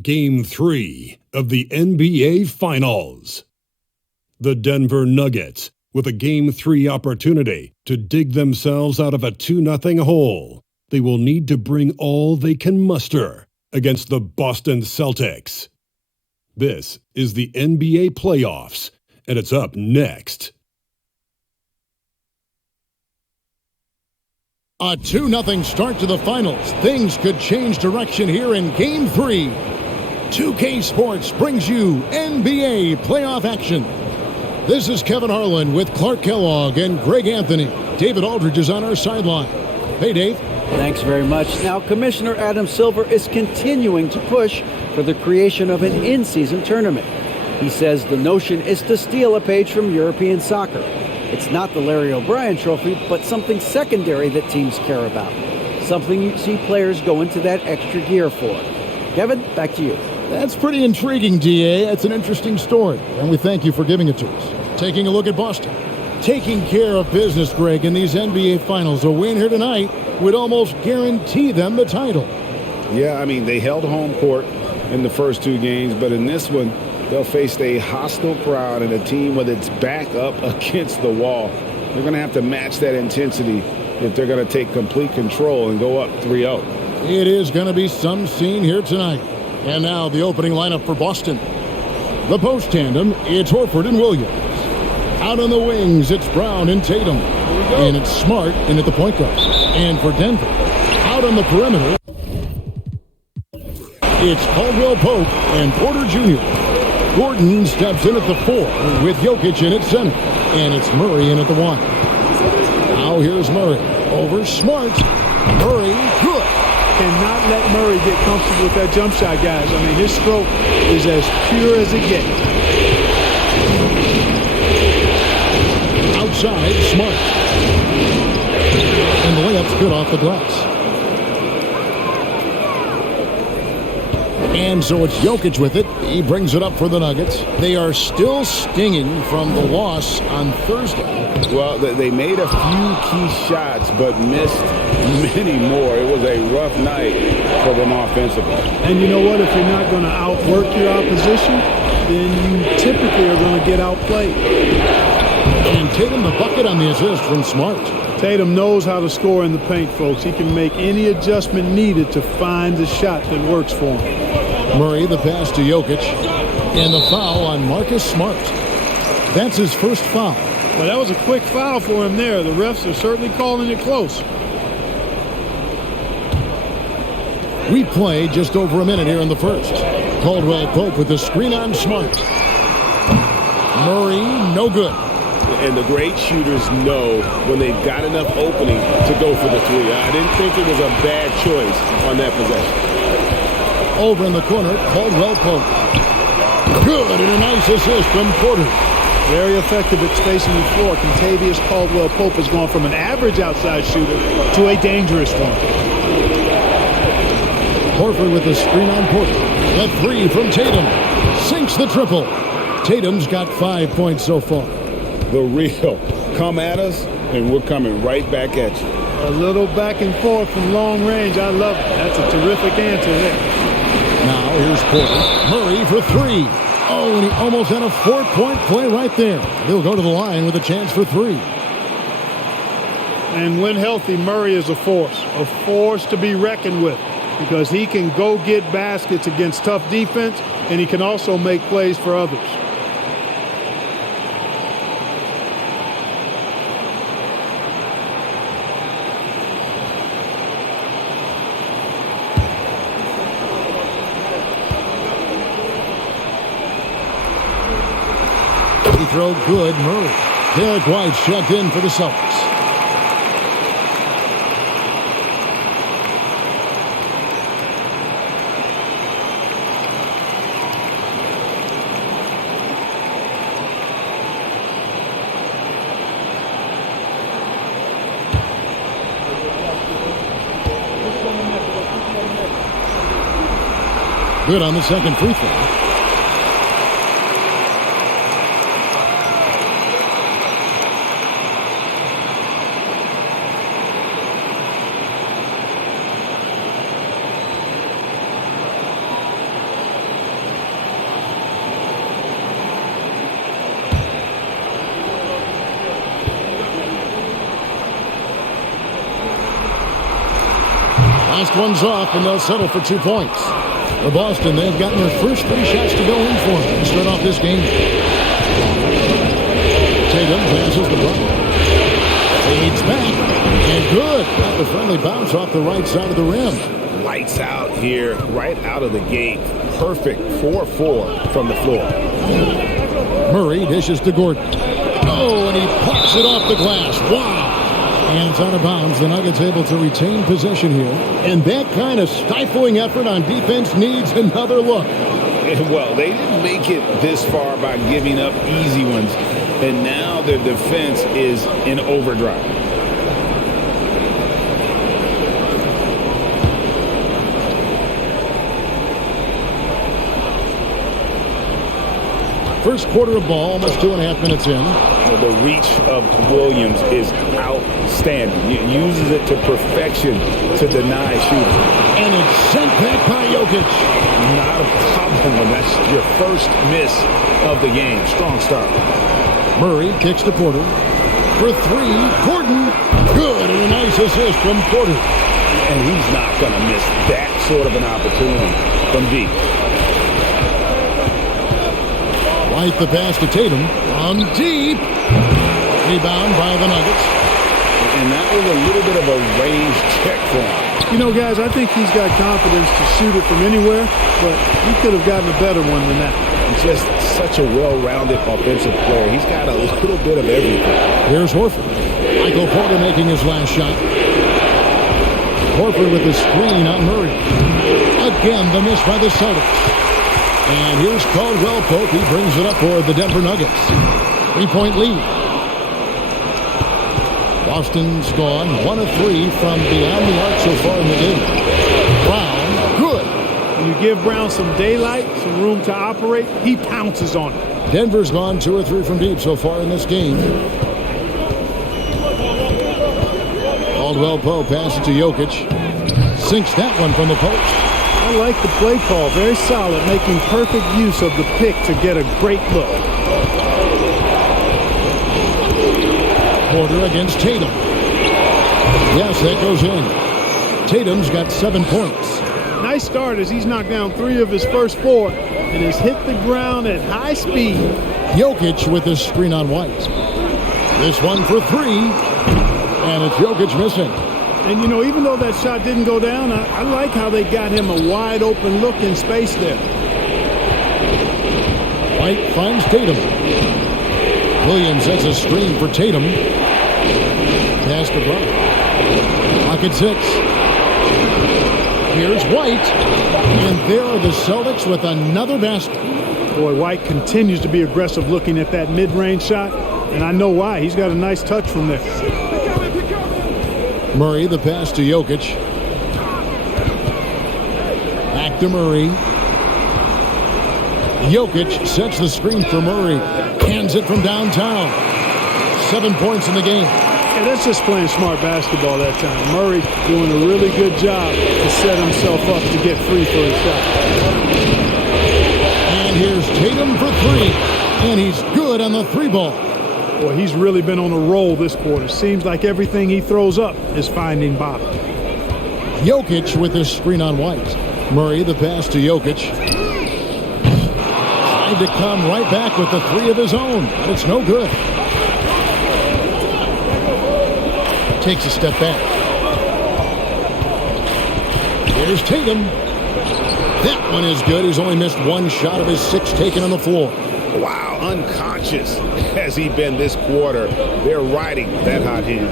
Game 3 of the NBA Finals. The Denver Nuggets, with a Game 3 opportunity to dig themselves out of a 2-0 hole. They will need to bring all they can muster against the Boston Celtics. This is the NBA playoffs, and it's up next. A 2-0 start to the finals. Things could change direction here in Game 3. 2K Sports brings you NBA playoff action. This is Kevin Harlan with Clark Kellogg and Greg Anthony. David Aldridge is on our sideline. Hey, Dave. Thanks very much. Now, Commissioner Adam Silver is continuing to push for the creation of an in-season tournament. He says the notion is to steal a page from European soccer. It's not the Larry O'Brien Trophy, but something secondary that teams care about. Something you see players go into that extra gear for. Kevin, back to you. That's pretty intriguing, DA. That's an interesting story, and we thank you for giving it to us. Taking a look at Boston. Taking care of business, Greg, in these NBA Finals. A win here tonight would almost guarantee them the title. Yeah, I mean, they held home court in the first two games, but in this one, they'll face a hostile crowd and a team with its back up against the wall. They're going to have to match that intensity if they're going to take complete control and go up 3-0. It is going to be some scene here tonight. And now the opening lineup for Boston. The post tandem, it's Horford and Williams. Out on the wings, it's Brown and Tatum. And it's Smart in at the point guard. And for Denver, out on the perimeter, it's Caldwell Pope and Porter Jr. Gordon steps in at the 4 with Jokic in at center. And it's Murray in at the 1. Now here's Murray over Smart. Murray, good. Cannot let Murray get comfortable with that jump shot, guys. I mean, his stroke is as pure as it gets. Outside, Smart. And the layup's good off the glass. And so it's Jokic with it. He brings it up for the Nuggets. They are still stinging from the loss on Thursday. Well, they made a few key shots, but missed many more. It was a rough night for them offensively. And you know what? If you're not going to outwork your opposition, then you typically are going to get outplayed. And Tatum the bucket on the assist from Smart. Tatum knows how to score in the paint, folks. He can make any adjustment needed to find the shot that works for him. Murray the pass to Jokic. And the foul on Marcus Smart. That's his first foul. Well, that was a quick foul for him there. The refs are certainly calling it close. We play just over a minute here in the first. Caldwell Pope with the screen on Smart. Murray, no good. And the great shooters know when they've got enough opening to go for the three. I didn't think it was a bad choice on that possession. Over in the corner, Caldwell Pope. Good, and a nice assist from Porter. Very effective at spacing the floor. Contavious Caldwell Pope has gone from an average outside shooter to a dangerous one. Horford with the screen on Porter. The three from Tatum. Sinks the triple. Tatum's got 5 points so far. The real. Come at us, and we're coming right back at you. A little back and forth from long range. I love it. That's a terrific answer there. Now here's Porter. Murray for 3. Oh, and he almost had a 4-point play right there. He'll go to the line with a chance for 3. And when healthy, Murray is a force to be reckoned with, because he can go get baskets against tough defense, and he can also make plays for others. Throw good, Murray. Derek White checked in for the Celtics. Good on the second free throw. Last one's off, and they'll settle for 2 points. For Boston, they've gotten their first 3 shots to go in for them to start off this game. Tatum passes the ball. Fades back. And good. Got the friendly bounce off the right side of the rim. Lights out here, right out of the gate. Perfect 4-4 from the floor. Murray dishes to Gordon. Oh, and he pops it off the glass. Wow. And it's out of bounds. The Nuggets able to retain possession here. And that kind of stifling effort on defense needs another look. Well, they didn't make it this far by giving up easy ones. And now their defense is in overdrive. First quarter of ball, almost 2.5 minutes in. The reach of Williams is outstanding. He uses it to perfection to deny shooting. And it's sent back by Jokic. Not a problem when that's your first miss of the game. Strong start. Murray kicks to Porter. For 3, Gordon. Good, and a nice assist from Porter. And he's not going to miss that sort of an opportunity from deep. Right the pass to Tatum. From deep. Rebound by the Nuggets. And that was a little bit of a range check for him. You know, guys, I think he's got confidence to shoot it from anywhere, but he could have gotten a better one than that. Just such a well-rounded offensive player. He's got a little bit of everything. Here's Horford. Michael Porter making his last shot. Horford with the screen on Murray. Again, the miss by the Celtics. And here's Caldwell Pope. He brings it up for the Denver Nuggets. 3-point lead. Boston's gone 1 of 3 from beyond the arc so far in the game. Brown, good. When you give Brown some daylight, some room to operate, he pounces on it. Denver's gone 2 or 3 from deep so far in this game. Caldwell Pope passes to Jokic. Sinks that one from the post. I like the play call. Very solid, making perfect use of the pick to get a great look. Porter against Tatum. Yes, that goes in. Tatum's got 7 points. Nice start as he's knocked down 3 of his first 4 and has hit the ground at high speed. Jokic with his screen on White. This one for 3, and it's Jokic missing. And, you know, even though that shot didn't go down, I like how they got him a wide open look in space there. White finds Tatum. Williams sets a screen for Tatum. Pass to Brown. Pocket 6. Here's White. And there are the Celtics with another basket. Boy, White continues to be aggressive looking at that mid-range shot. And I know why. He's got a nice touch from there. Murray, the pass to Jokic. Back to Murray. Jokic sets the screen for Murray. Hands it from downtown. 7 points in the game. Yeah, that's just playing smart basketball that time. Murray doing a really good job to set himself up to get free for his shot. And here's Tatum for 3. And he's good on the 3-ball. Boy, he's really been on a roll this quarter. Seems like everything he throws up is finding bottom. Jokic with his screen on White. Murray, the pass to Jokic. Tried to come right back with the 3 of his own, but it's no good. Takes a step back. Here's Tatum. That one is good. He's only missed 1 shot of his 6 taken on the floor. Wow, unconscious has he been this quarter. They're riding that hot hand.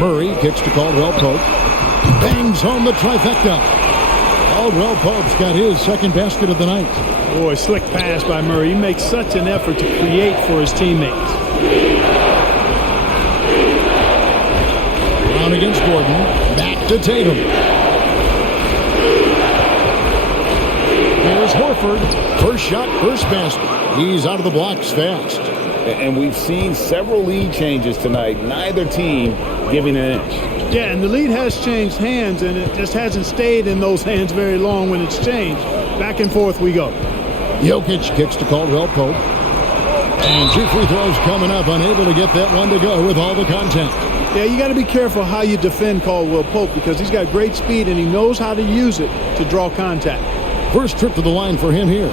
Murray kicks to Caldwell Pope. Bangs home the trifecta. Caldwell Pope's got his 2nd basket of the night. Boy, slick pass by Murray. He makes such an effort to create for his teammates. Brown against Gordon. Back to Tatum. Here's Horford. First shot, first basket. He's out of the blocks fast. And we've seen several lead changes tonight. Neither team giving an inch. Yeah, and the lead has changed hands, and it just hasn't stayed in those hands very long when it's changed. Back and forth we go. Jokic kicks to Caldwell Pope. And 2 free throws coming up. Unable to get that one to go with all the contact. Yeah, you got to be careful how you defend Caldwell Pope because he's got great speed and he knows how to use it to draw contact. First trip to the line for him here.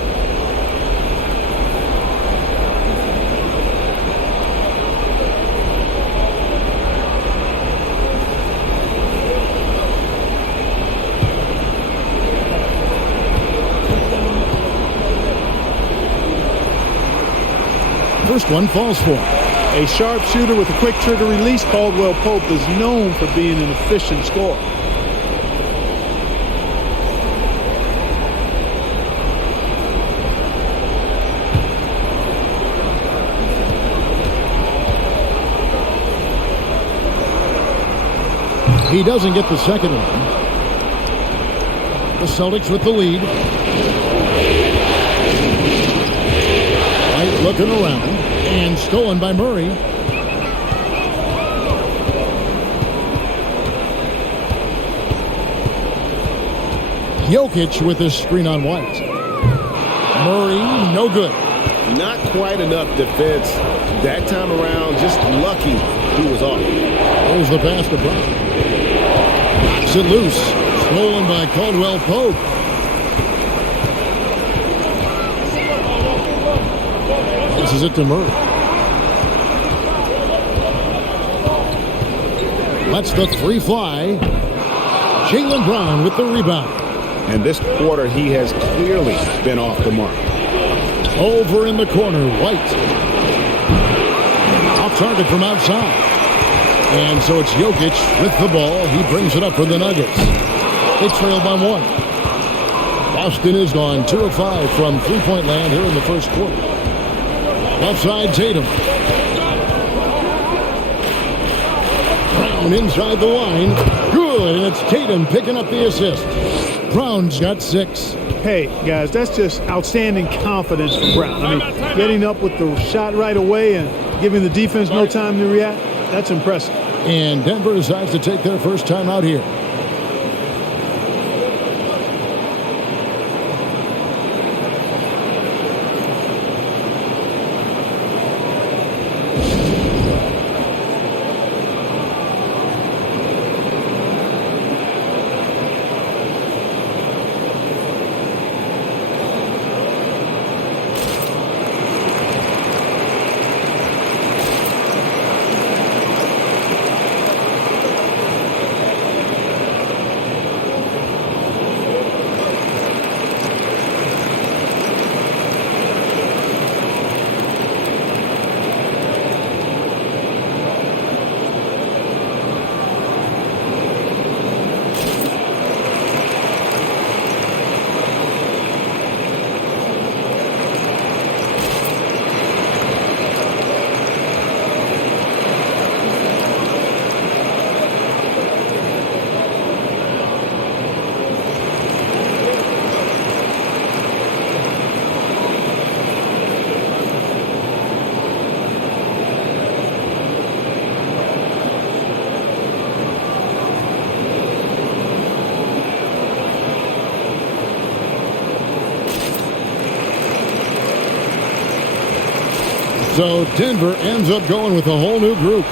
First one falls for him. A sharpshooter with a quick trigger release, Caldwell Pope is known for being an efficient scorer. He doesn't get the second one. The Celtics with the lead. White looking around and stolen by Murray. Jokic with his screen on White. Murray, no good. Not quite enough defense that time around. Just lucky he was off. There's the pass to Brown. Knocks it loose. Stolen by Caldwell Pope. This is it to Murray. Lets the three fly. Jaylen Brown with the rebound. And this quarter, he has clearly been off the mark. Over in the corner, White. Off target from outside. And so it's Jokic with the ball. He brings it up for the Nuggets. They trail by one. Boston is gone 2 of 5 from three-point land here in the first quarter. Left side, Tatum. Brown inside the line. Good, and it's Tatum picking up the assist. Brown's got 6. Hey, guys, that's just outstanding confidence from Brown. I mean, getting up with the shot right away and giving the defense no time to react, that's impressive. And Denver decides to take their first time out here. So Denver ends up going with a whole new group.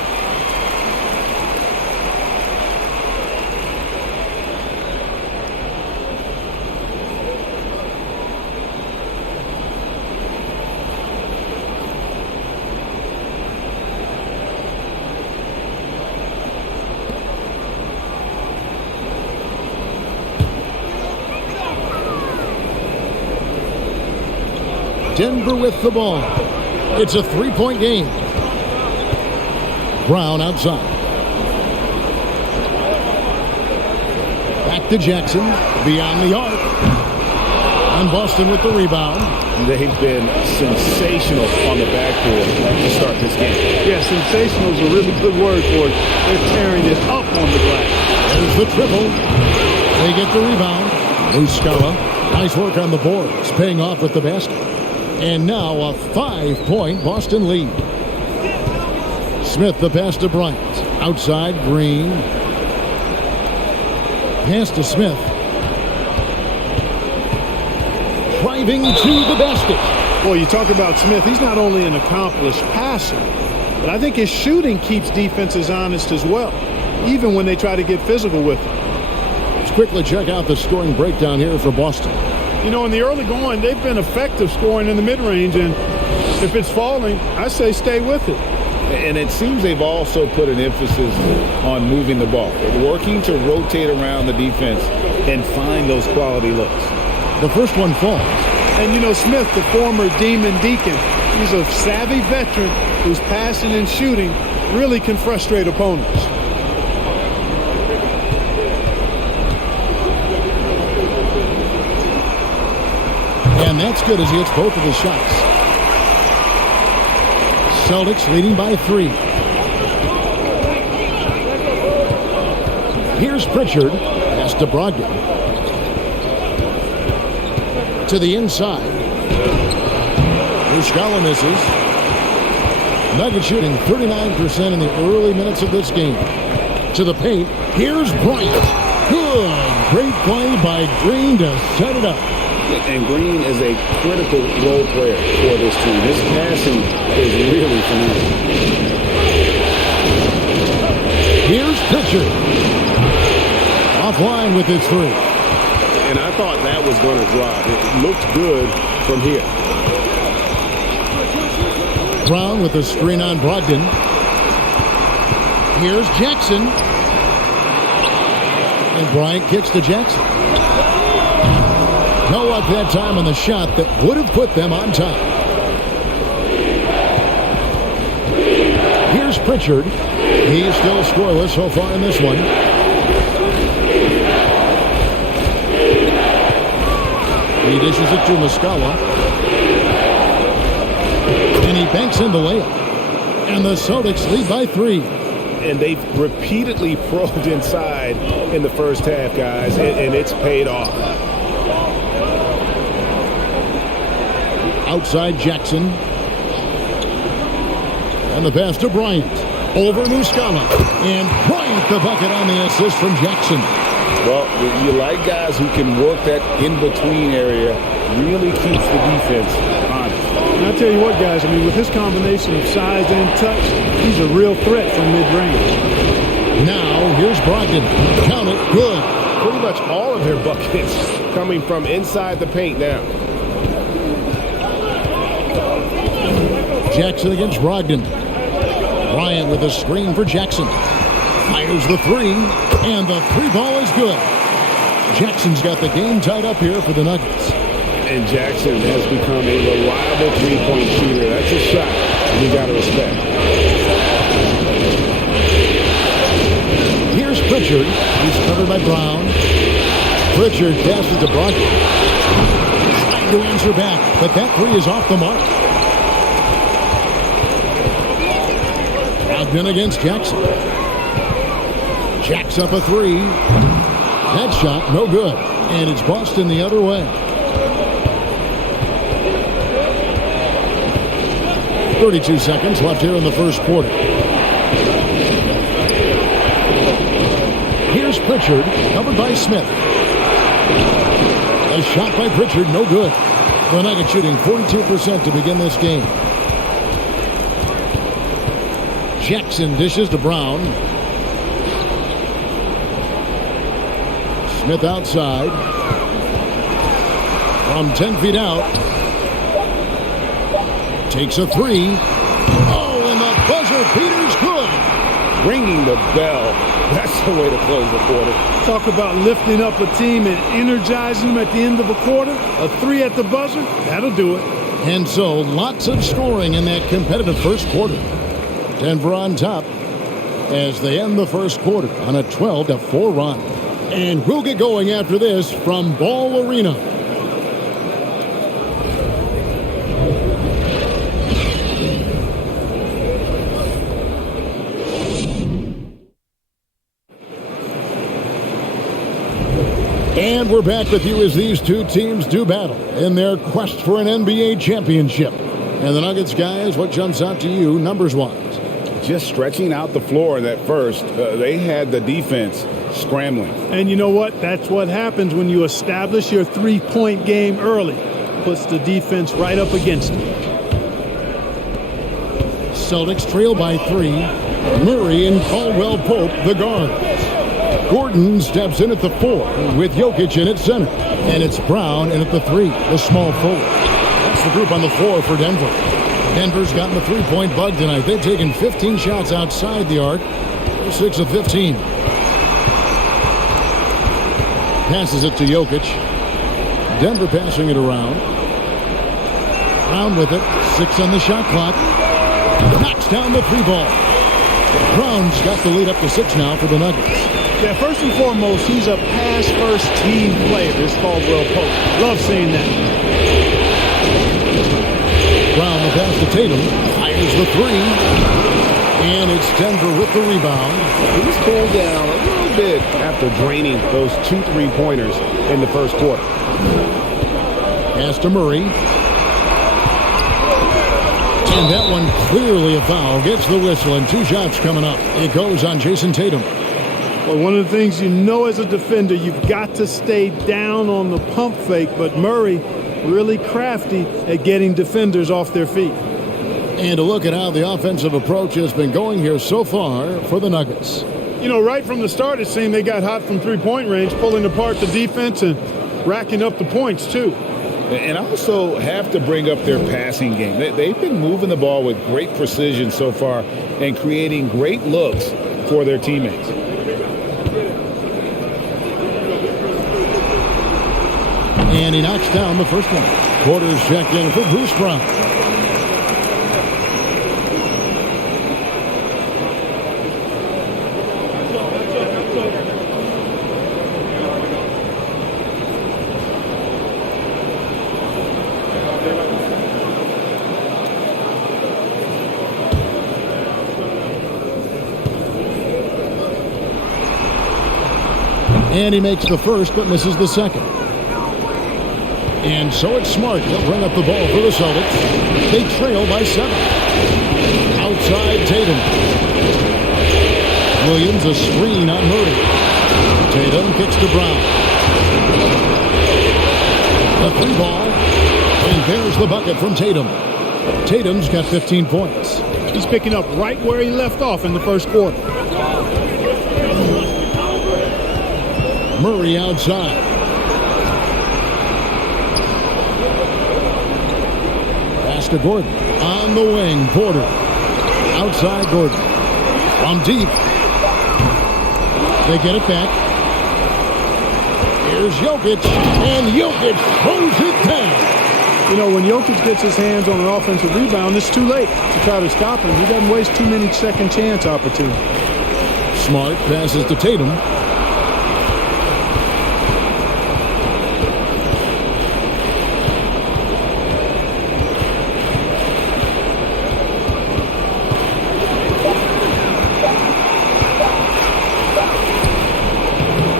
Denver with the ball. It's a three-point game. Brown outside. Back to Jackson. Beyond the arc. And Boston with the rebound. They've been sensational on the backboard to start this game. Yeah, sensational is a really good word for it. They're tearing it up on the glass. There's the triple. They get the rebound. Muscala. Nice work on the boards. Paying off with the basket. And now a 5-point Boston lead. Smith the pass to Bryant. Outside, Green. Pass to Smith. Driving to the basket. Boy, you talk about Smith. He's not only an accomplished passer, but I think his shooting keeps defenses honest as well, even when they try to get physical with him. Let's quickly check out the scoring breakdown here for Boston. You know, in the early going, they've been effective scoring in the mid-range, and if it's falling, I say stay with it. And it seems they've also put an emphasis on moving the ball, working to rotate around the defense and find those quality looks. The first one falls. And, you know, Smith, the former Demon Deacon, he's a savvy veteran whose passing and shooting really can frustrate opponents. And that's good as he hits both of his shots. Celtics leading by 3. Here's Pritchard. Pass to Brogdon. To the inside. Muscala misses. Nuggets shooting 39% in the early minutes of this game. To the paint. Here's Bryant. Good. Great play by Green to set it up. And Green is a critical role player for this team. His passing is really phenomenal. Here's Pritchard. Offline with his 3. And I thought that was going to drop. It looked good from here. Brown with a screen on Brogdon. Here's Jackson. And Bryant kicks to Jackson. No luck that time on the shot that would have put them on top. Here's Pritchard. He's still scoreless so far in this one. He dishes it to Muscala. And he banks in the layup. And the Celtics lead by 3. And they've repeatedly probed inside in the first half, guys, and it's paid off. Outside Jackson. And the pass to Bryant. Over Muscala. And Bryant the bucket on the assist from Jackson. Well, you like guys who can work that in-between area, really keeps the defense honest. And I'll tell you what, guys, I mean, with his combination of size and touch, he's a real threat from mid-range. Now, here's Brogdon. Count it. Good. Pretty much all of their buckets coming from inside the paint now. Jackson against Brogdon. Bryant with a screen for Jackson. Fires the 3, and the 3 ball is good. Jackson's got the game tied up here for the Nuggets. And Jackson has become a reliable three-point shooter. That's a shot you got to respect. Here's Pritchard. He's covered by Brown. Pritchard passes to Brogdon. Trying to answer back, but that 3 is off the mark. Brogdon against Jackson. Jacks up a 3. That shot, no good. And it's Boston the other way. 32 seconds left here in the first quarter. Here's Pritchard, covered by Smith. A shot by Pritchard, no good. The Nuggets shooting 42% to begin this game. Jackson dishes to Brown. Smith outside. From 10 feet out. Takes a 3. Oh, and the buzzer beater's good. Ringing the bell. That's the way to close the quarter. Talk about lifting up a team and energizing them at the end of a quarter. A 3 at the buzzer, that'll do it. And so, lots of scoring in that competitive first quarter. Denver on top as they end the first quarter on a 12-4 run. And we'll get going after this from Ball Arena. And we're back with you as these two teams do battle in their quest for an NBA championship. And the Nuggets, guys, what jumps out to you numbers-wise? Just stretching out the floor in that first. They had the defense scrambling. And you know what? That's what happens when you establish your three-point game early. puts the defense right up against him. Celtics trail by 3. Murray and Caldwell Pope, the guards. Gordon steps in at the 4 with Jokic in at center. And it's Brown in at the 3, the small forward. That's the group on the floor for Denver. Denver's gotten the three-point bug tonight. They've taken 15 shots outside the arc. 6 of 15. Passes it to Jokic. Denver passing it around. Brown with it. 6 on the shot clock. Knocks down the 3 ball. Brown's got the lead up to 6 now for the Nuggets. Yeah, first and foremost, he's a pass-first team player, this Caldwell Pope. Love seeing that. Brown the pass to Tatum. Fires the 3. And it's Denver with the rebound. He was cooled down a little bit after draining those 2 3-pointers in the first quarter. Pass to Murray. And that one clearly a foul. Gets the whistle and 2 shots coming up. It goes on Jason Tatum. Well, one of the things you know as a defender, you've got to stay down on the pump fake, but Murray really crafty at getting defenders off their feet. And a look at how the offensive approach has been going here so far for the Nuggets. You know, right from the start, it seemed they got hot from three-point range, pulling apart the defense and racking up the points, too. And also have to bring up their passing game. They've been moving the ball with great precision so far and creating great looks for their teammates. And he knocks down the first one. Porter's checked in for Bruce Brown. And he makes the first, but misses the second. And so it's Smart. He'll bring up the ball for the Celtics. They trail by 7. Outside Tatum. Williams a screen on Murray. Tatum kicks to Brown. The 3 ball. And there's the bucket from Tatum. Tatum's got 15 points. He's picking up right where he left off in the first quarter. Murray outside. Pass to Gordon. On the wing, Porter. Outside Gordon. From deep. They get it back. Here's Jokic. And Jokic throws it down. You know, when Jokic gets his hands on an offensive rebound, it's too late to try to stop him. He doesn't waste too many second chance opportunities. Smart passes to Tatum.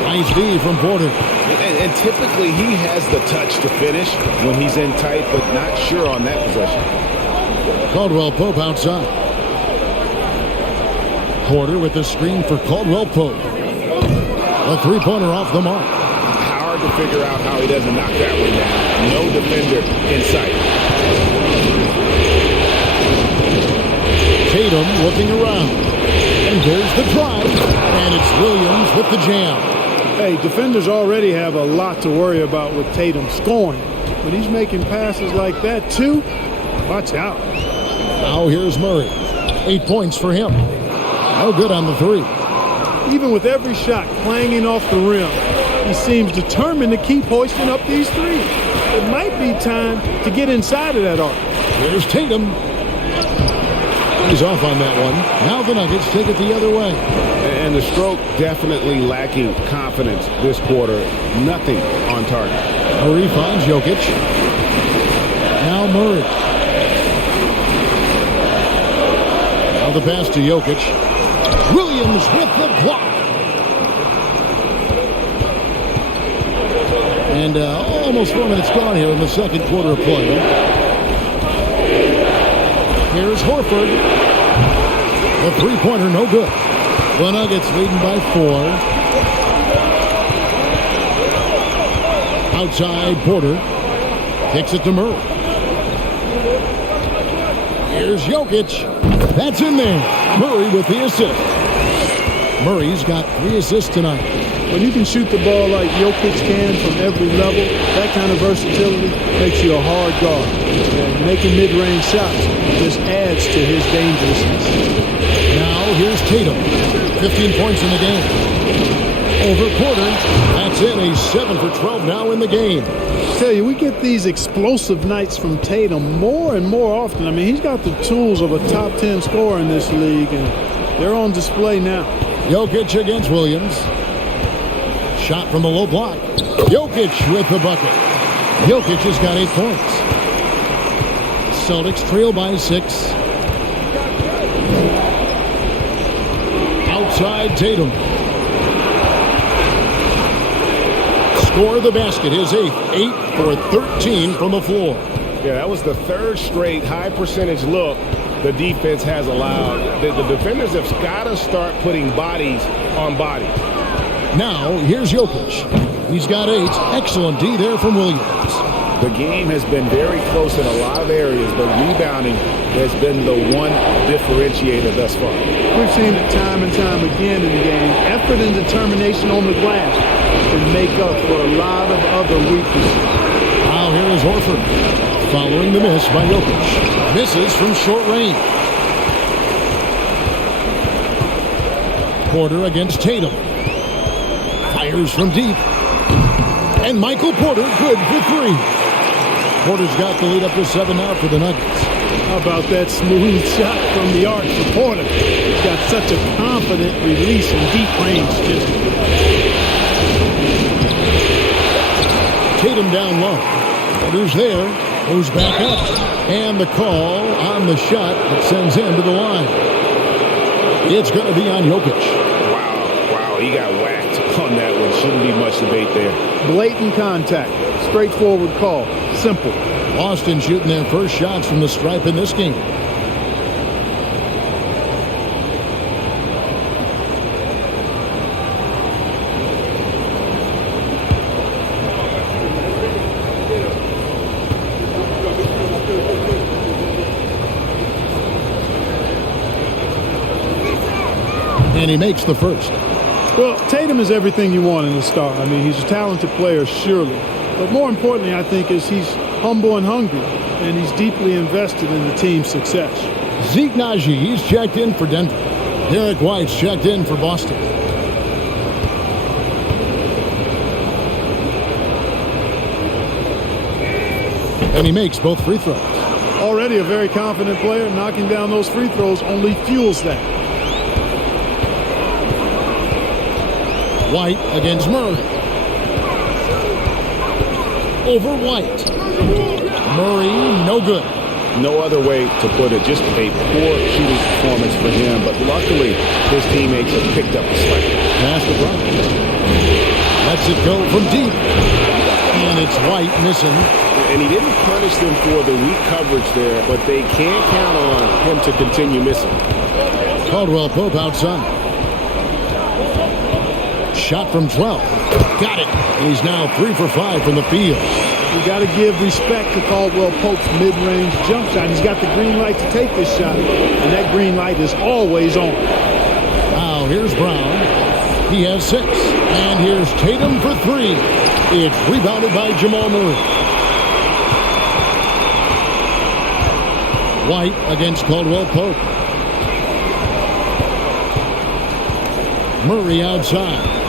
Nice D from Porter. And typically he has the touch to finish when he's in tight, but not sure on that possession. Caldwell Pope outside. Porter with the screen for Caldwell Pope. A 3-pointer off the mark. Hard to figure out how he doesn't knock that one down. No defender in sight. Tatum looking around. And there's the drive. And it's Williams with the jam. Hey, defenders already have a lot to worry about with Tatum scoring. But he's making passes like that, too. Watch out. Now here's Murray. 8 points for him. No good on the 3. Even with every shot clanging off the rim, he seems determined to keep hoisting up these threes. It might be time to get inside of that arc. Here's Tatum. He's off on that one. Now the Nuggets take it the other way. And the stroke definitely lacking confidence this quarter. Nothing on target. Murray finds Jokic. Now Murray. Now the pass to Jokic. Williams with the block. And almost 4 minutes gone here in the second quarter of play. Here's Horford. The 3-pointer, no good. The Nuggets leading by 4. Outside Porter. Kicks it to Murray. Here's Jokic. That's in there. Murray with the assist. Murray's got 3 assists tonight. When you can shoot the ball like Jokic can from every level, that kind of versatility makes you a hard guard. And making mid-range shots just adds to his dangerousness. Now here's Tatum. 15 points in the game. Over quarter. That's in. A 7 for 12 now in the game. I tell you, we get these explosive nights from Tatum more and more often. I mean, he's got the tools of a top 10 scorer in this league, and they're on display now. Jokic against Williams. Shot from the low block. Jokic with the bucket. Jokic has got 8 points. Celtics trail by 6. Outside Tatum. Score the basket, his 8th. 8 for 13 from the floor. Yeah, that was the 3rd straight high percentage look the defense has allowed. The defenders have got to start putting bodies on bodies. Now, here's Jokic. He's got 8. Excellent D there from Williams. The game has been very close in a lot of areas, but rebounding has been the one differentiator thus far. We've seen it time and time again in the game. Effort and determination on the glass can make up for a lot of other weaknesses. Now here is Horford. Following the miss by Jokic. Misses from short range. Porter against Tatum. Fires from deep. And Michael Porter good for 3. Porter's got the lead up to 7 now for the Nuggets. How about that smooth shot from the arc for Porter? He's got such a confident release in deep range, too. Tatum down low. Porter's there. Goes back up. And the call on the shot that sends him to the line. It's going to be on Jokic. Wow, he got whacked on that one. Shouldn't be much debate there. Blatant contact. Straightforward call. Simple. Boston shooting their first shots from the stripe in this game. And he makes the first. Well, Tatum is everything you want in a star. I mean, he's a talented player, surely. But more importantly, I think, is he's humble and hungry, and he's deeply invested in the team's success. Zeke Naji, he's checked in for Denver. Derek White's checked in for Boston. And he makes both free throws. Already a very confident player. Knocking down those free throws only fuels that. White against Murray. Over White. Murray, no good. No other way to put it. Just a poor shooting performance for him. But luckily, his teammates have picked up the slack. Pass to Brown. Lets it go from deep. And it's White missing. And he didn't punish them for the weak coverage there, but they can't count on him to continue missing. Caldwell Pope outside. Shot from 12. Got it. And he's now 3 for 5 from the field. You got to give respect to Caldwell Pope's mid-range jump shot. He's got the green light to take this shot, and that green light is always on. Now here's Brown. He has 6. And here's Tatum for 3. It's rebounded by Jamal Murray. White against Caldwell Pope. Murray outside.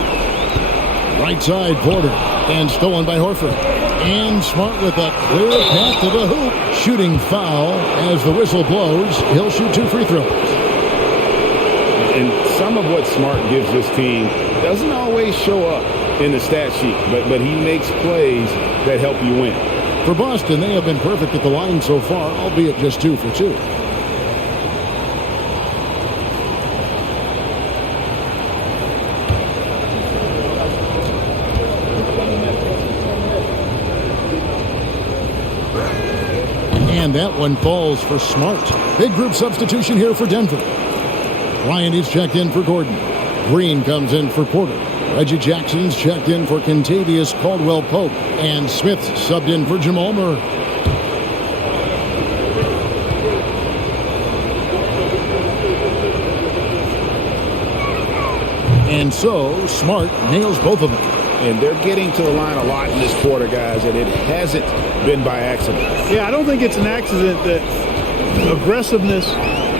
Right side, Porter. And stolen by Horford. And Smart with a clear path to the hoop. Shooting foul as the whistle blows. He'll shoot 2 free throws. And some of what Smart gives this team doesn't always show up in the stat sheet, but he makes plays that help you win. For Boston, they have been perfect at the line so far, albeit just 2 for 2. And that one falls for Smart. Big group substitution here for Denver. Ryan is checked in for Gordon. Green comes in for Porter. Reggie Jackson's checked in for Kentavious Caldwell-Pope, and Smith subbed in for Jamal Murray. And so, Smart nails both of them. And they're getting to the line a lot in this quarter, guys, and it hasn't been by accident. Yeah, I don't think it's an accident that aggressiveness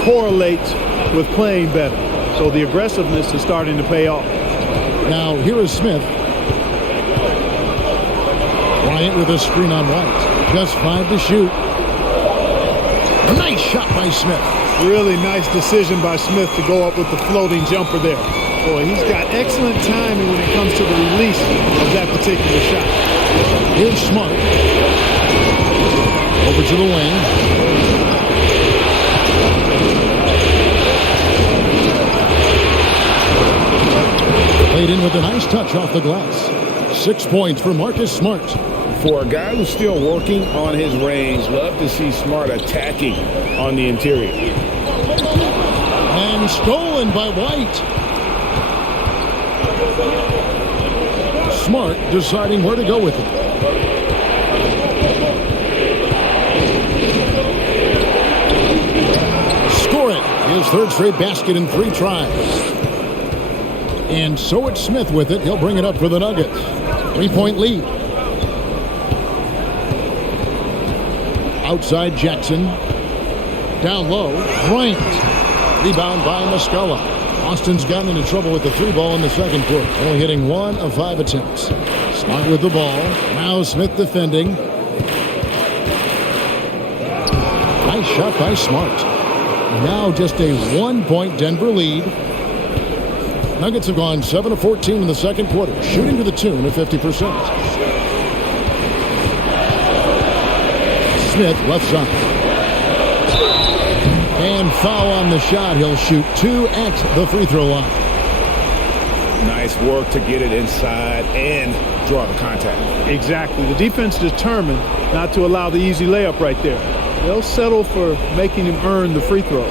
correlates with playing better. So the aggressiveness is starting to pay off. Now, here is Smith. Bryant with a screen on White. Just 5 to shoot. Nice shot by Smith. Really nice decision by Smith to go up with the floating jumper there. Boy, he's got excellent timing when it comes to the release of that particular shot. Here's Smart. Over to the wing. Played in with a nice touch off the glass. 6 points for Marcus Smart. For a guy who's still working on his range, love to see Smart attacking on the interior. And stolen by White. Smart deciding where to go with it. Score it. His third straight basket in 3 tries. And so it's Smith with it. He'll bring it up for the Nuggets. 3-point lead. Outside Jackson. Down low, Bryant. Rebound by Muscala. Austin's gotten into trouble with the 3-ball in the second quarter. Only hitting 1 of 5 attempts. Smart with the ball. Now Smith defending. Nice shot by Smart. Now just a 1-point Denver lead. Nuggets have gone 7 of 14 in the second quarter, shooting to the tune of 50%. Smith left side. And foul on the shot. He'll shoot 2 at the free throw line. Nice work to get it inside and draw the contact. Exactly. The defense determined not to allow the easy layup right there. They'll settle for making him earn the free throws.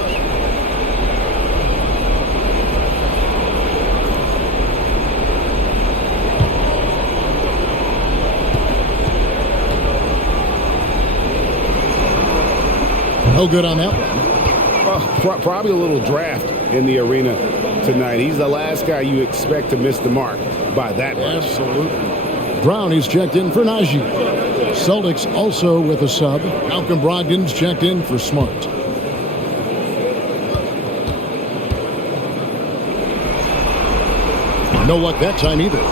No good on that one. Probably a little draft in the arena tonight. He's the last guy you expect to miss the mark by that much. Absolutely. Brown is checked in for Najee. Celtics also with a sub. Malcolm Brogdon's checked in for Smart. No luck that time either.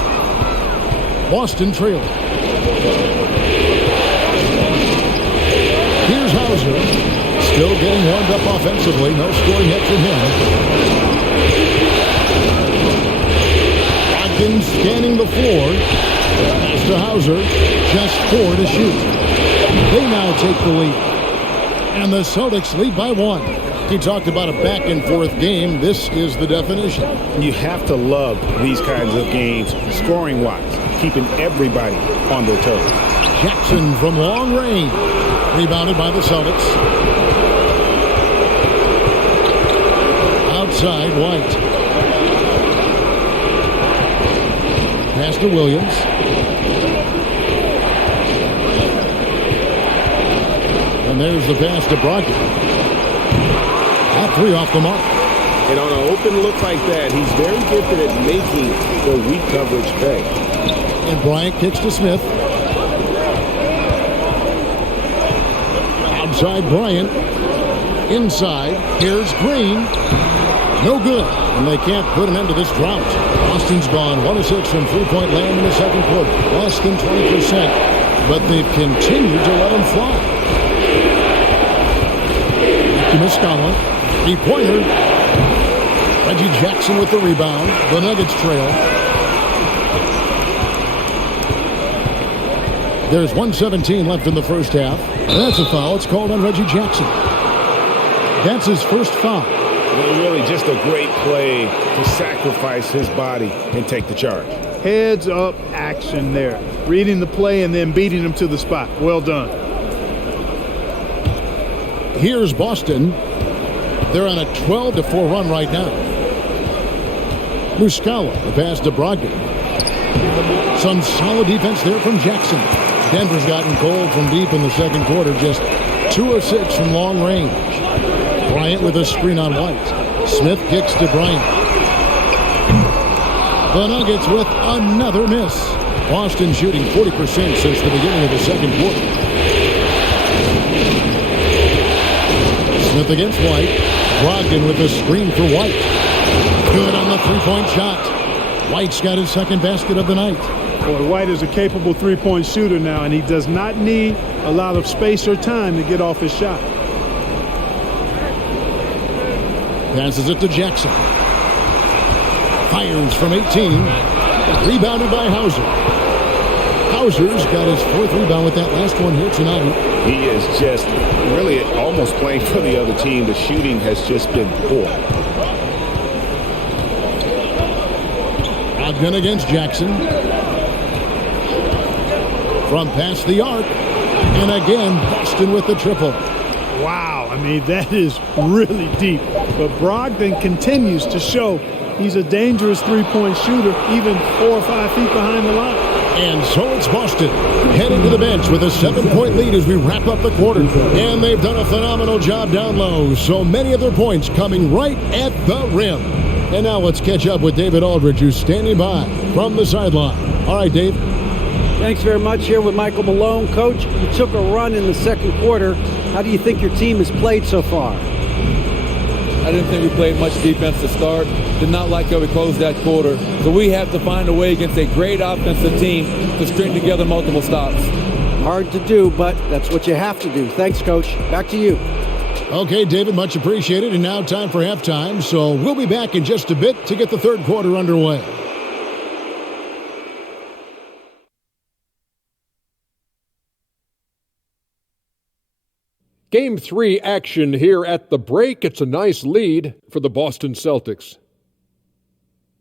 Boston trailing. Here's Hauser. Still getting warmed up offensively. No scoring yet from him. Watkins scanning the floor. Pass to Hauser. Just 4 to shoot. They now take the lead. And the Celtics lead by 1. He talked about a back-and-forth game. This is the definition. You have to love these kinds of games, scoring-wise, keeping everybody on their toes. Jackson from long range. Rebounded by the Celtics. Outside, White. Pass to Williams. And there's the pass to Brogdon. That 3 off the mark. And on an open look like that, he's very gifted at making the weak coverage pay. And Bryant kicks to Smith. Outside Bryant. Inside. Here's Green. No good. And they can't put an end to this drought. Austin's gone 1 of 6 from 3-point land in the second quarter. Less than 20%. But they've continued to let him fly. To Muscala. 3-pointer. Reggie Jackson with the rebound. The Nuggets trail. There's 1:17 left in the first half. That's a foul. It's called on Reggie Jackson. That's his first foul. Really just a great play to sacrifice his body and take the charge. Heads up action there. Reading the play and then beating him to the spot. Well done. Here's Boston. They're on a 12-4 run right now. Muscala, the pass to Brogdon. Some solid defense there from Jackson. Denver's gotten cold from deep in the second quarter, just 2 of 6 from long range. Bryant with a screen on White. Smith kicks to Bryant. The Nuggets with another miss. Boston shooting 40% since the beginning of the second quarter. Smith against White. Brogdon with a screen for White. Good on the three-point shot. White's got his second basket of the night. Boy, White is a capable three-point shooter now, and he does not need a lot of space or time to get off his shot. Passes it to Jackson. Fires from 18. Rebounded by Hauser. Hauser's got his 4th rebound with that last one here tonight. He is just really almost playing for the other team. The shooting has just been poor. Brogdon against Jackson. From past the arc. And again, Boston with the triple. Wow, I mean, that is really deep. But Brogdon continues to show he's a dangerous three-point shooter, even 4 or 5 feet behind the line. And so it's Boston heading to the bench with a 7-point lead as we wrap up the quarter. And they've done a phenomenal job down low. So many of their points coming right at the rim. And now let's catch up with David Aldridge, who's standing by from the sideline. All right, Dave. Thanks very much. Here with Michael Malone. Coach, you took a run in the second quarter. How do you think your team has played so far? I didn't think we played much defense to start. Did not like how we closed that quarter. So we have to find a way against a great offensive team to string together multiple stops. Hard to do, but that's what you have to do. Thanks, Coach. Back to you. Okay, David, much appreciated. And now time for halftime. So we'll be back in just a bit to get the third quarter underway. Game 3 action here at the break. It's a nice lead for the Boston Celtics.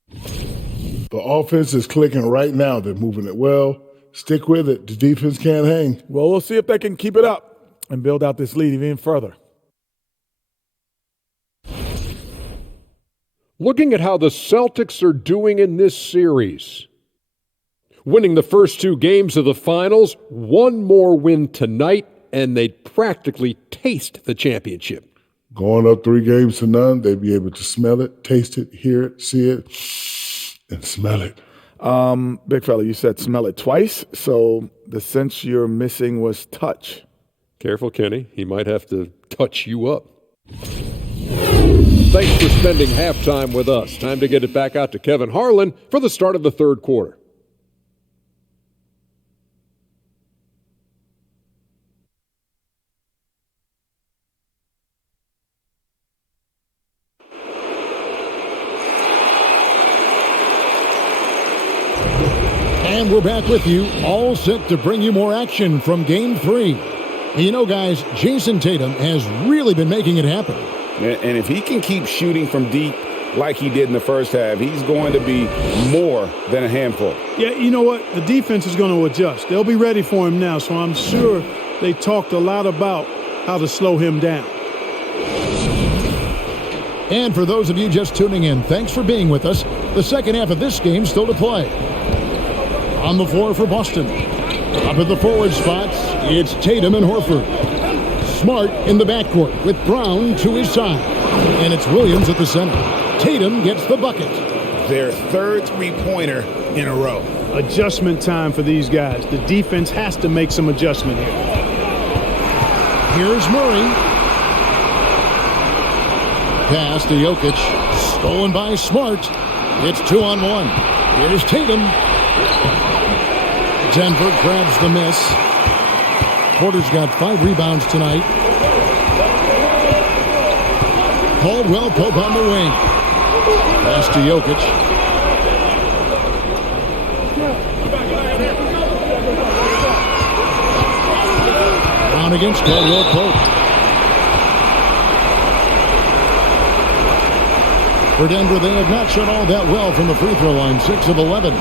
The offense is clicking right now. They're moving it well. Stick with it. The defense can't hang. Well, we'll see if they can keep it up and build out this lead even further. Looking at how the Celtics are doing in this series. Winning the first 2 games of the finals, one more win tonight, and they'd practically taste the championship. Going up 3-0, they'd be able to smell it, taste it, hear it, see it, and smell it. Big fella, you said smell it twice, so the sense you're missing was touch. Careful, Kenny. He might have to touch you up. Thanks for spending halftime with us. Time to get it back out to Kevin Harlan for the start of the third quarter. And we're back with you, all set to bring you more action from Game 3. And you know, guys, Jason Tatum has really been making it happen. And if he can keep shooting from deep like he did in the first half, he's going to be more than a handful. Yeah, you know what? The defense is going to adjust. They'll be ready for him now, so I'm sure they talked a lot about how to slow him down. And for those of you just tuning in, thanks for being with us. The second half of this game still to play. On the floor for Boston. Up at the forward spots, it's Tatum and Horford. Smart in the backcourt with Brown to his side. And it's Williams at the center. Tatum gets the bucket. Their third three-pointer in a row. Adjustment time for these guys. The defense has to make some adjustment here. Here's Murray. Pass to Jokic. Stolen by Smart. It's 2-on-1. Here's Tatum. Denver grabs the miss. Porter's got 5 rebounds tonight. Caldwell Pope on the wing. Pass to Jokic. Down against Caldwell Pope. For Denver, they have not shot all that well from the free throw line. 6 of 11.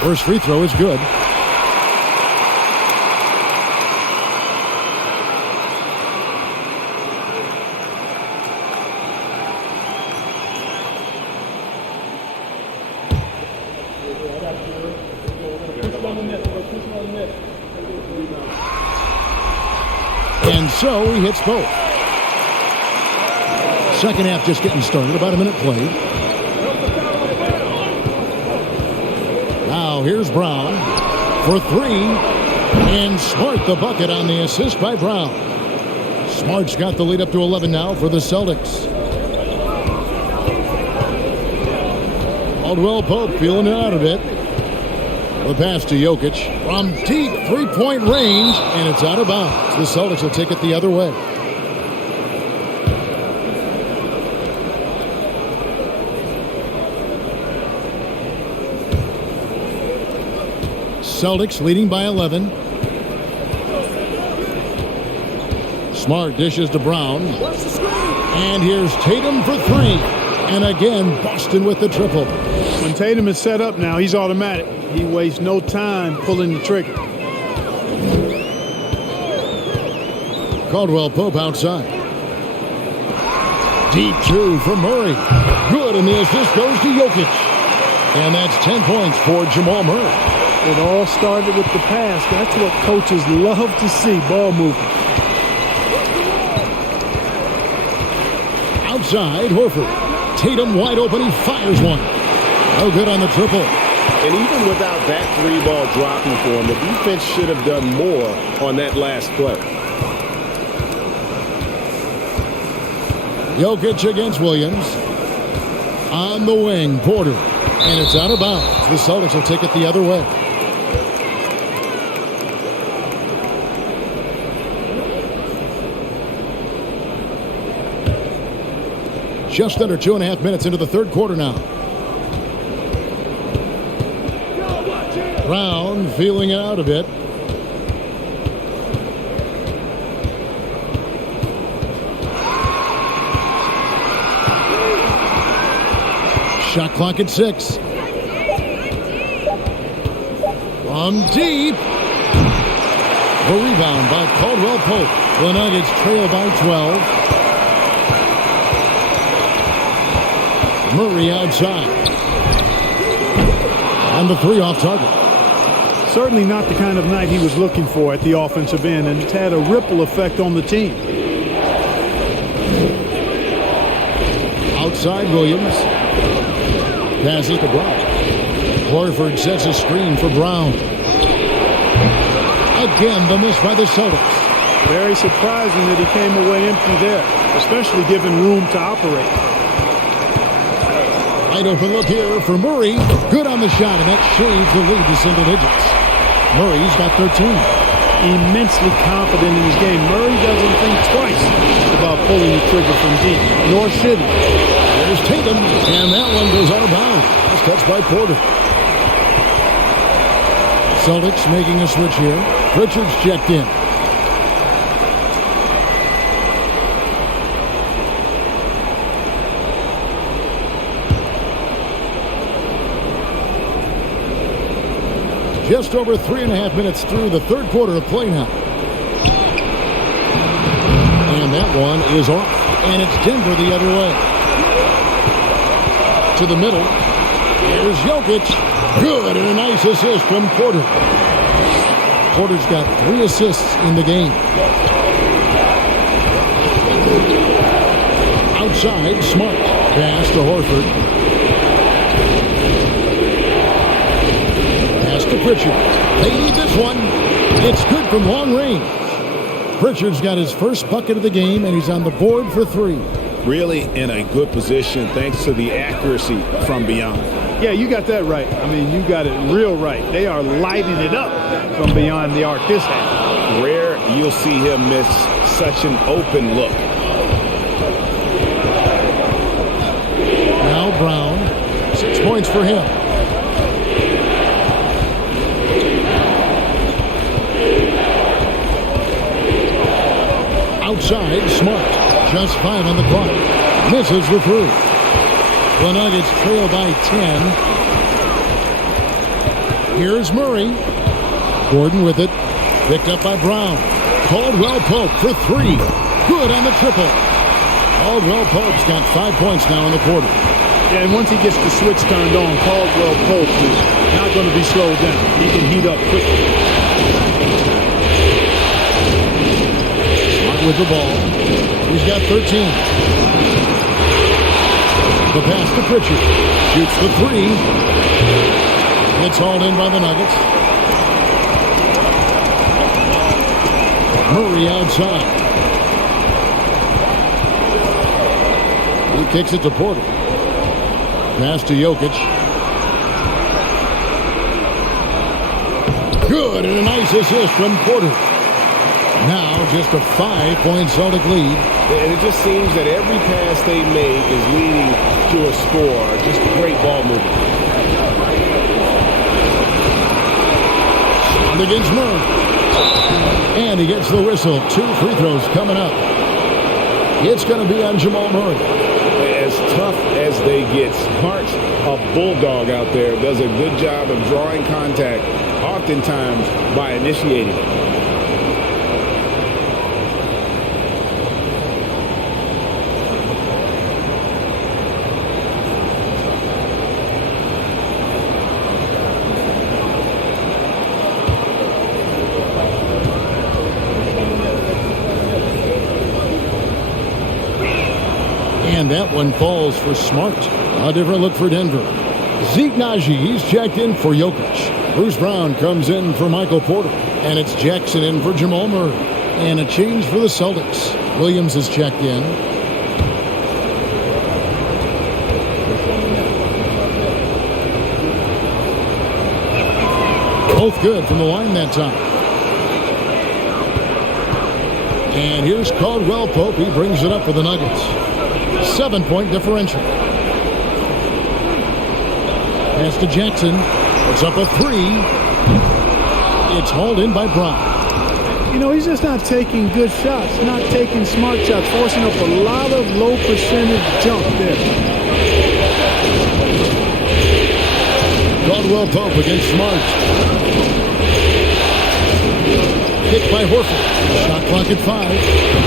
First free throw is good. And so he hits both. Second half just getting started. About a minute played. Now here's Brown for three. And Smart the bucket on the assist by Brown. Smart's got the lead up to 11 now for the Celtics. Caldwell Pope feeling it out a bit. The pass to Jokic from deep three-point range, and it's out of bounds. The Celtics will take it the other way. Celtics leading by 11. Smart dishes to Brown. And here's Tatum for three. And again, Boston with the triple. When Tatum is set up now, he's automatic. He wastes no time pulling the trigger. Caldwell Pope outside. Deep two from Murray. Good, and the assist goes to Jokic. And that's 10 points for Jamal Murray. It all started with the pass. That's what coaches love to see, ball movement. Outside, Horford. Tatum wide open, he fires one. No good on the triple. And even without that three ball dropping for him, the defense should have done more on that last play. Jokic against Williams. On the wing, Porter. And it's out of bounds. The Celtics will take it the other way. Just under 2.5 minutes into the third quarter now. Brown feeling it out a bit. Shot clock at 6. From deep. The rebound by Caldwell Pope. The Nuggets trail by 12. Murray outside. And the three off target. Certainly not the kind of night he was looking for at the offensive end, and it's had a ripple effect on the team. Outside Williams. Passes to Brown. Horford sets a screen for Brown. Again, the miss by the Celtics. Very surprising that he came away empty there, especially given room to operate. Wide open look here for Murray. Good on the shot, and that shaves the lead to single digits. Murray's got 13. Immensely confident in his game. Murray doesn't think twice about pulling the trigger from deep, nor should he. There's Tatum, and that one goes out of bounds. That's touched by Porter. Celtics making a switch here. Richards checked in. Just over 3.5 minutes through the third quarter of play now. And that one is off. And it's Denver the other way. To the middle. Here's Jokic. Good, and a nice assist from Porter. Porter's got 3 assists in the game. Outside, Smart. Pass to Horford. To Pritchard. They need this one. It's good from long range. Pritchard's got his first bucket of the game, and he's on the board for 3. Really in a good position thanks to the accuracy from beyond. Yeah, you got that right. I mean, you got it real right. They are lighting it up from beyond the arc this half. Rare you'll see him miss such an open look. Now Brown. 6 points for him. Outside, Smart. Just 5 on the clock. Misses the 3. The Nuggets trail by 10. Here's Murray. Gordon with it. Picked up by Brown. Caldwell Pope for three. Good on the triple. Caldwell Pope's got 5 points now in the quarter. Yeah, and once he gets the switch turned on, Caldwell Pope is not going to be slowed down. He can heat up quickly. Smart with the ball. He's got 13. The pass to Pritchard. Shoots the three. It's hauled in by the Nuggets. Murray outside. He kicks it to Porter. Pass to Jokic. Good, and a nice assist from Porter. Now just a 5-point Celtic lead. And it just seems that every pass they make is leading to a score. Just great ball movement. Shot against Murray. And he gets the whistle. 2 free throws coming up. It's going to be on Jamal Murray. As tough as they get, Smart, a bulldog out there, does a good job of drawing contact, oftentimes by initiating it. And that one falls for Smart. A different look for Denver. Zeke Naji, he's checked in for Jokic. Bruce Brown comes in for Michael Porter. And it's Jackson in for Jamal Murray. And a change for the Celtics. Williams is checked in. Both good from the line that time. And here's Caldwell Pope. He brings it up for the Nuggets. 7-point differential. Pass to Jackson. Puts up a three. It's hauled in by Brown. You know, he's just not taking good shots, not taking smart shots, forcing up a lot of low percentage jump there. Caldwell Pope against Smart. Kick by Horford. Shot clock at 5.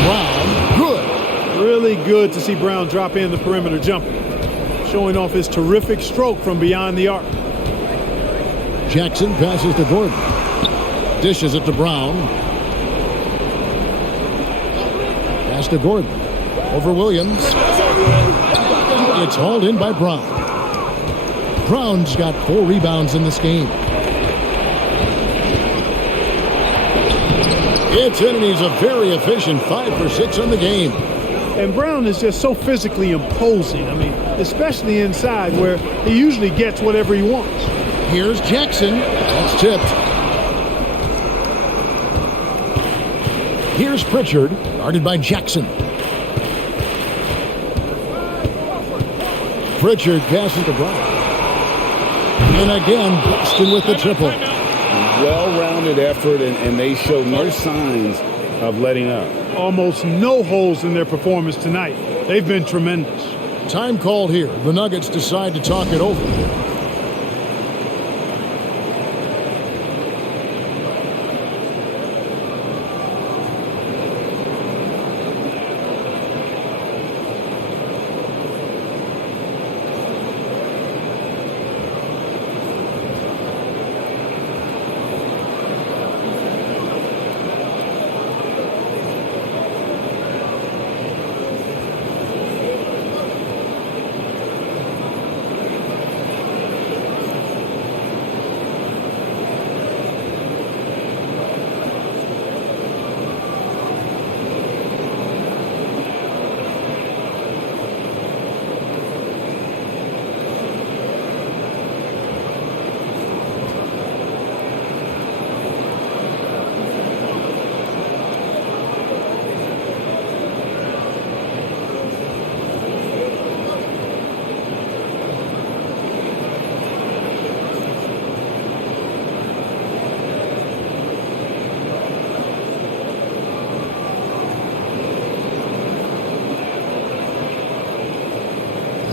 Brown. Good. Really good to see Brown drop in the perimeter jumper, showing off his terrific stroke from beyond the arc. Jackson passes to Gordon. Dishes it to Brown. Pass to Gordon. Over Williams. It's hauled in by Brown. Brown's got 4 rebounds in this game. It's in, and he's a very efficient 5 for 6 on the game. And Brown is just so physically imposing. I mean, especially inside where he usually gets whatever he wants. Here's Jackson. That's tipped. Here's Pritchard, guarded by Jackson. Pritchard passes to Brown. And again, Boston with the triple. Well-rounded effort, and they show no signs of letting up. Almost no holes in their performance tonight. They've been tremendous. Time called here. The Nuggets decide to talk it over.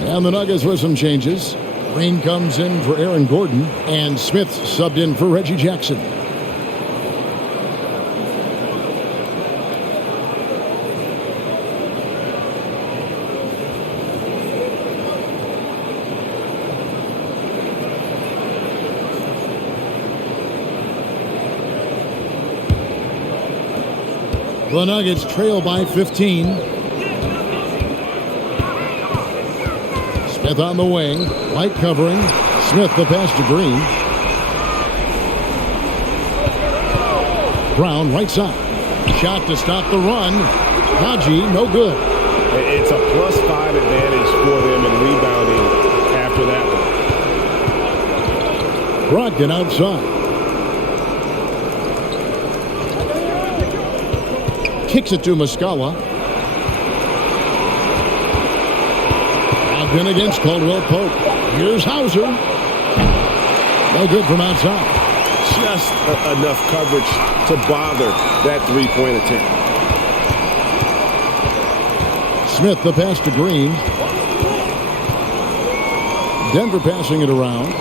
And the Nuggets with some changes. Green comes in for Aaron Gordon, and Smith subbed in for Reggie Jackson. The Nuggets trail by 15. Smith on the wing. White covering. Smith the pass to Green. Brown right side. Shot to stop the run. Haji, no good. It's a +5 advantage for them in rebounding after that one. Brogdon outside. Kicks it to Muscala. Brogdon against Caldwell Pope. Here's Hauser. No good from outside. Just enough coverage to bother that three-point attempt. Smith the pass to Green. Denver passing it around.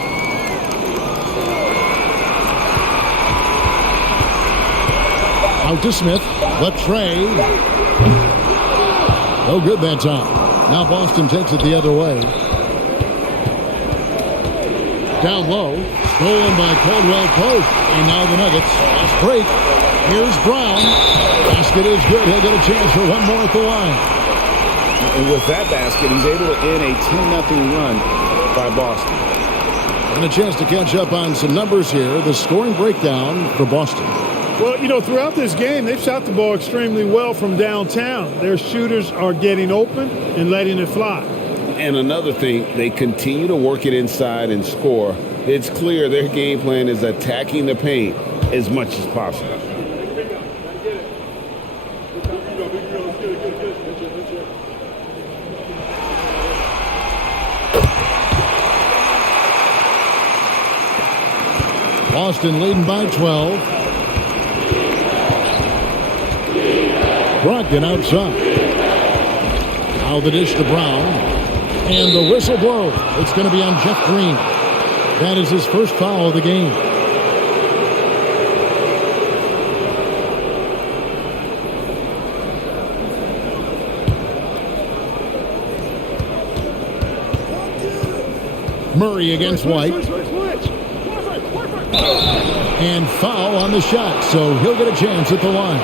Out to Smith. The tray. No good that time. Now Boston takes it the other way. Down low. Stolen by Caldwell Pope. And now the Nuggets. Fast break. Here's Brown. Basket is good. He'll get a chance for one more at the line. And with that basket, he's able to end a 10-0 run by Boston. And a chance to catch up on some numbers here. The scoring breakdown for Boston. Well, you know, throughout this game, they've shot the ball extremely well from downtown. Their shooters are getting open and letting it fly. And another thing, they continue to work it inside and score. It's clear their game plan is attacking the paint as much as possible. Boston leading by 12. Brogdon outside. Now the dish to Brown. And the whistle blows. It's going to be on Jeff Green. That is his first foul of the game. Murray against White. And foul on the shot, so he'll get a chance at the line.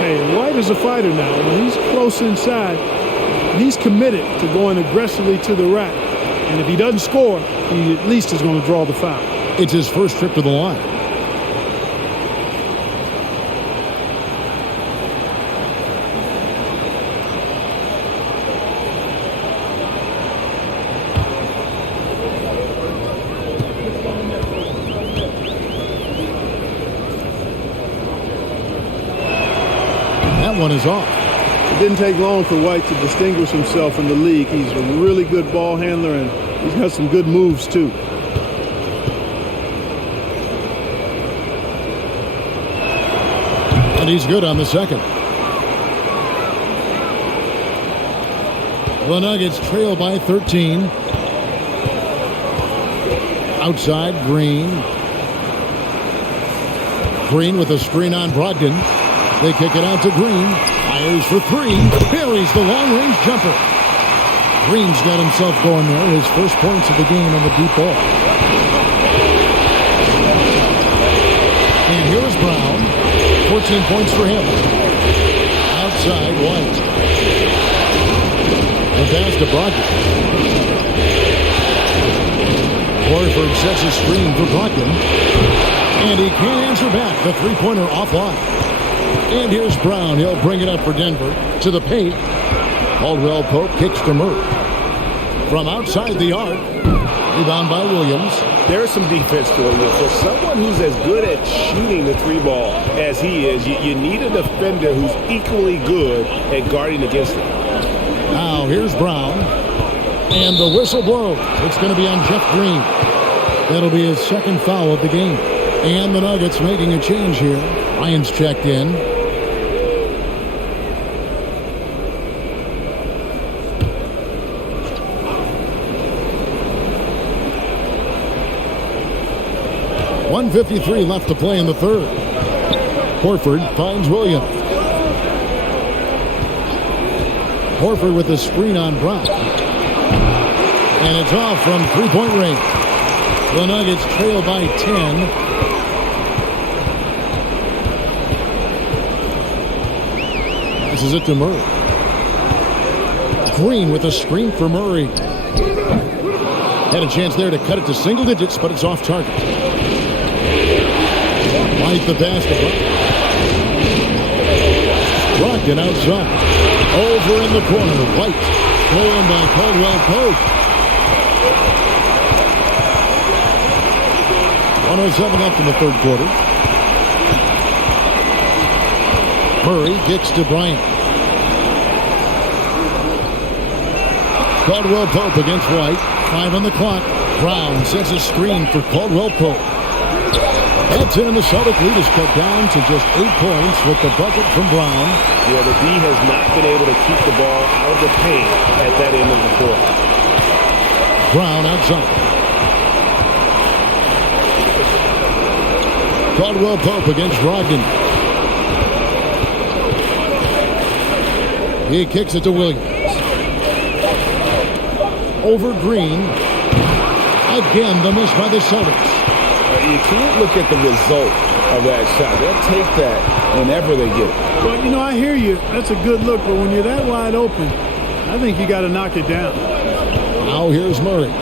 Hey, White is a fighter now. When he's close inside, he's committed to going aggressively to the rack. And if he doesn't score, he at least is going to draw the foul. It's his first trip to the line. That one is off. It didn't take long for White to distinguish himself in the league. He's a really good ball handler, and he's got some good moves, too. And he's good on the second. The Nuggets trail by 13. Outside, Green. Green with a screen on Brogdon. They kick it out to Green. Fires for three. Buries the long-range jumper. Green's got himself going there. His first points of the game on the deep ball. And here is Brown. 14 points for him. Outside, White. The pass to Brogdon. Horford sets a screen for Brogdon. And he can't answer back. The three-pointer offline. And here's Brown. He'll bring it up for Denver to the paint. Caldwell Pope kicks to Murray. From outside the arc. Rebound by Williams. There's some defense for you. For someone who's as good at shooting the three ball as he is, you need a defender who's equally good at guarding against it. Now here's Brown. And the whistle blows. It's going to be on Jeff Green. That'll be his second foul of the game. And the Nuggets making a change here. Ryan's checked in. 1:53 left to play in the third. Horford finds Williams. Horford with a screen on Brown. And it's off from three-point range. The Nuggets trail by 10. Passes it to Murray. Green with a screen for Murray. Had a chance there to cut it to single digits, but it's off target. White the pass to Brogdon outside. Over in the corner. White. Stolen by Caldwell Pope. 1:07 left in the third quarter. Murray kicks to Bryant. Caldwell Pope against White. 5 on the clock. Brown sets a screen for Caldwell Pope. That's it, and the Celtic lead is cut down to just 8 points with the bucket from Brown. Yeah, the D has not been able to keep the ball out of the paint at that end of the court. Brown outside. Caldwell Pope against Brogdon. He kicks it to Williams. Over Green. Again, the miss by the Celtics. You can't look at the result of that shot. They'll take that whenever they get it. Well, you know, I hear you. That's a good look, but when you're that wide open, I think you got to knock it down. Now here's Murray.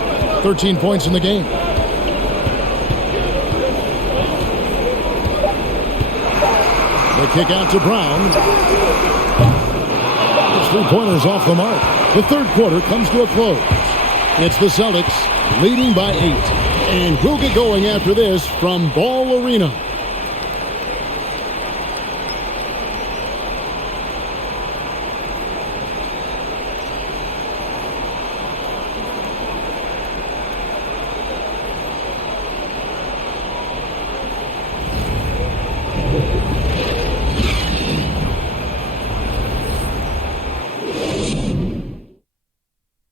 13 points in the game. The kick out to Brown. His three-pointers off the mark. The third quarter comes to a close. It's the Celtics leading by 8. And we'll get going after this from Ball Arena.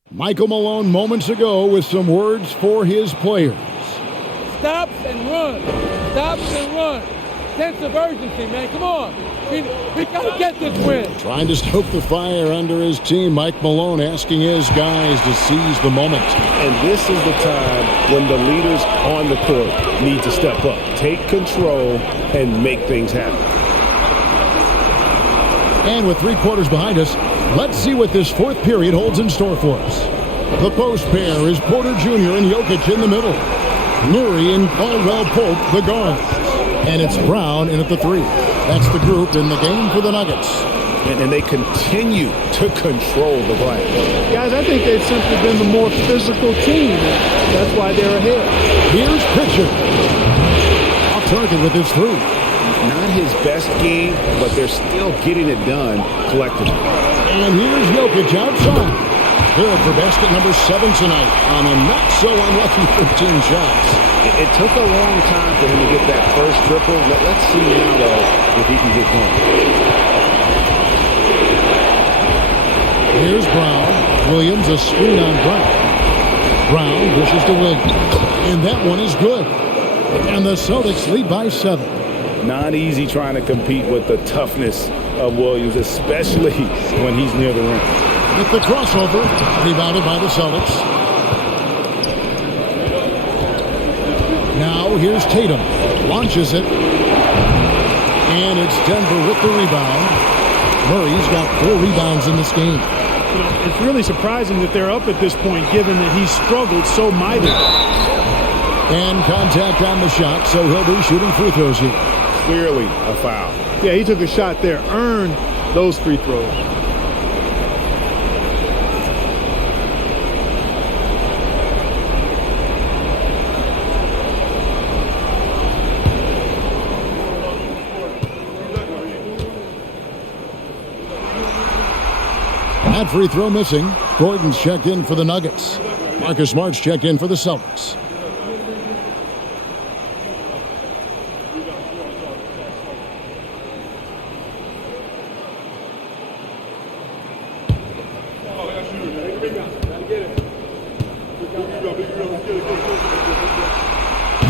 Michael Malone moments ago with some words for his players. Stops and run. Stops and run. Sense of urgency, man. Come on. We got to get this win. Trying to stoke the fire under his team. Mike Malone asking his guys to seize the moment. And this is the time when the leaders on the court need to step up. Take control and make things happen. And with 3 quarters behind us, let's see what this fourth period holds in store for us. The post pair is Porter Jr. and Jokic in the middle. Murray and Caldwell Pope, the guards. And it's Brown in at the 3. That's the group in the game for the Nuggets. And they continue to control the glass. Guys, I think they've simply been the more physical team. That's why they're ahead. Here's Pritchard. Off target with his 3. Not his best game, but they're still getting it done collectively. And here's Jokic outside. Good for basket number 7 tonight on a not-so-unlucky 15 shots. It took a long time for him to get that first triple. Let's see now, though, if he can get going. Here's Brown. Williams, a screen on Brown. Brown pushes to Williams. And that one is good. And the Celtics lead by 7. Not easy trying to compete with the toughness of Williams, especially when he's near the rim. With the crossover, rebounded by the Celtics. Now here's Tatum. Launches it. And it's Denver with the rebound. Murray's got 4 rebounds in this game. You know, it's really surprising that they're up at this point, given that he's struggled so mightily. And contact on the shot, so he'll be shooting free throws here. Clearly a foul. Yeah, he took a shot there, earned those free throws. That free throw missing. Gordon's checked in for the Nuggets. Marcus Smart's checked in for the Celtics.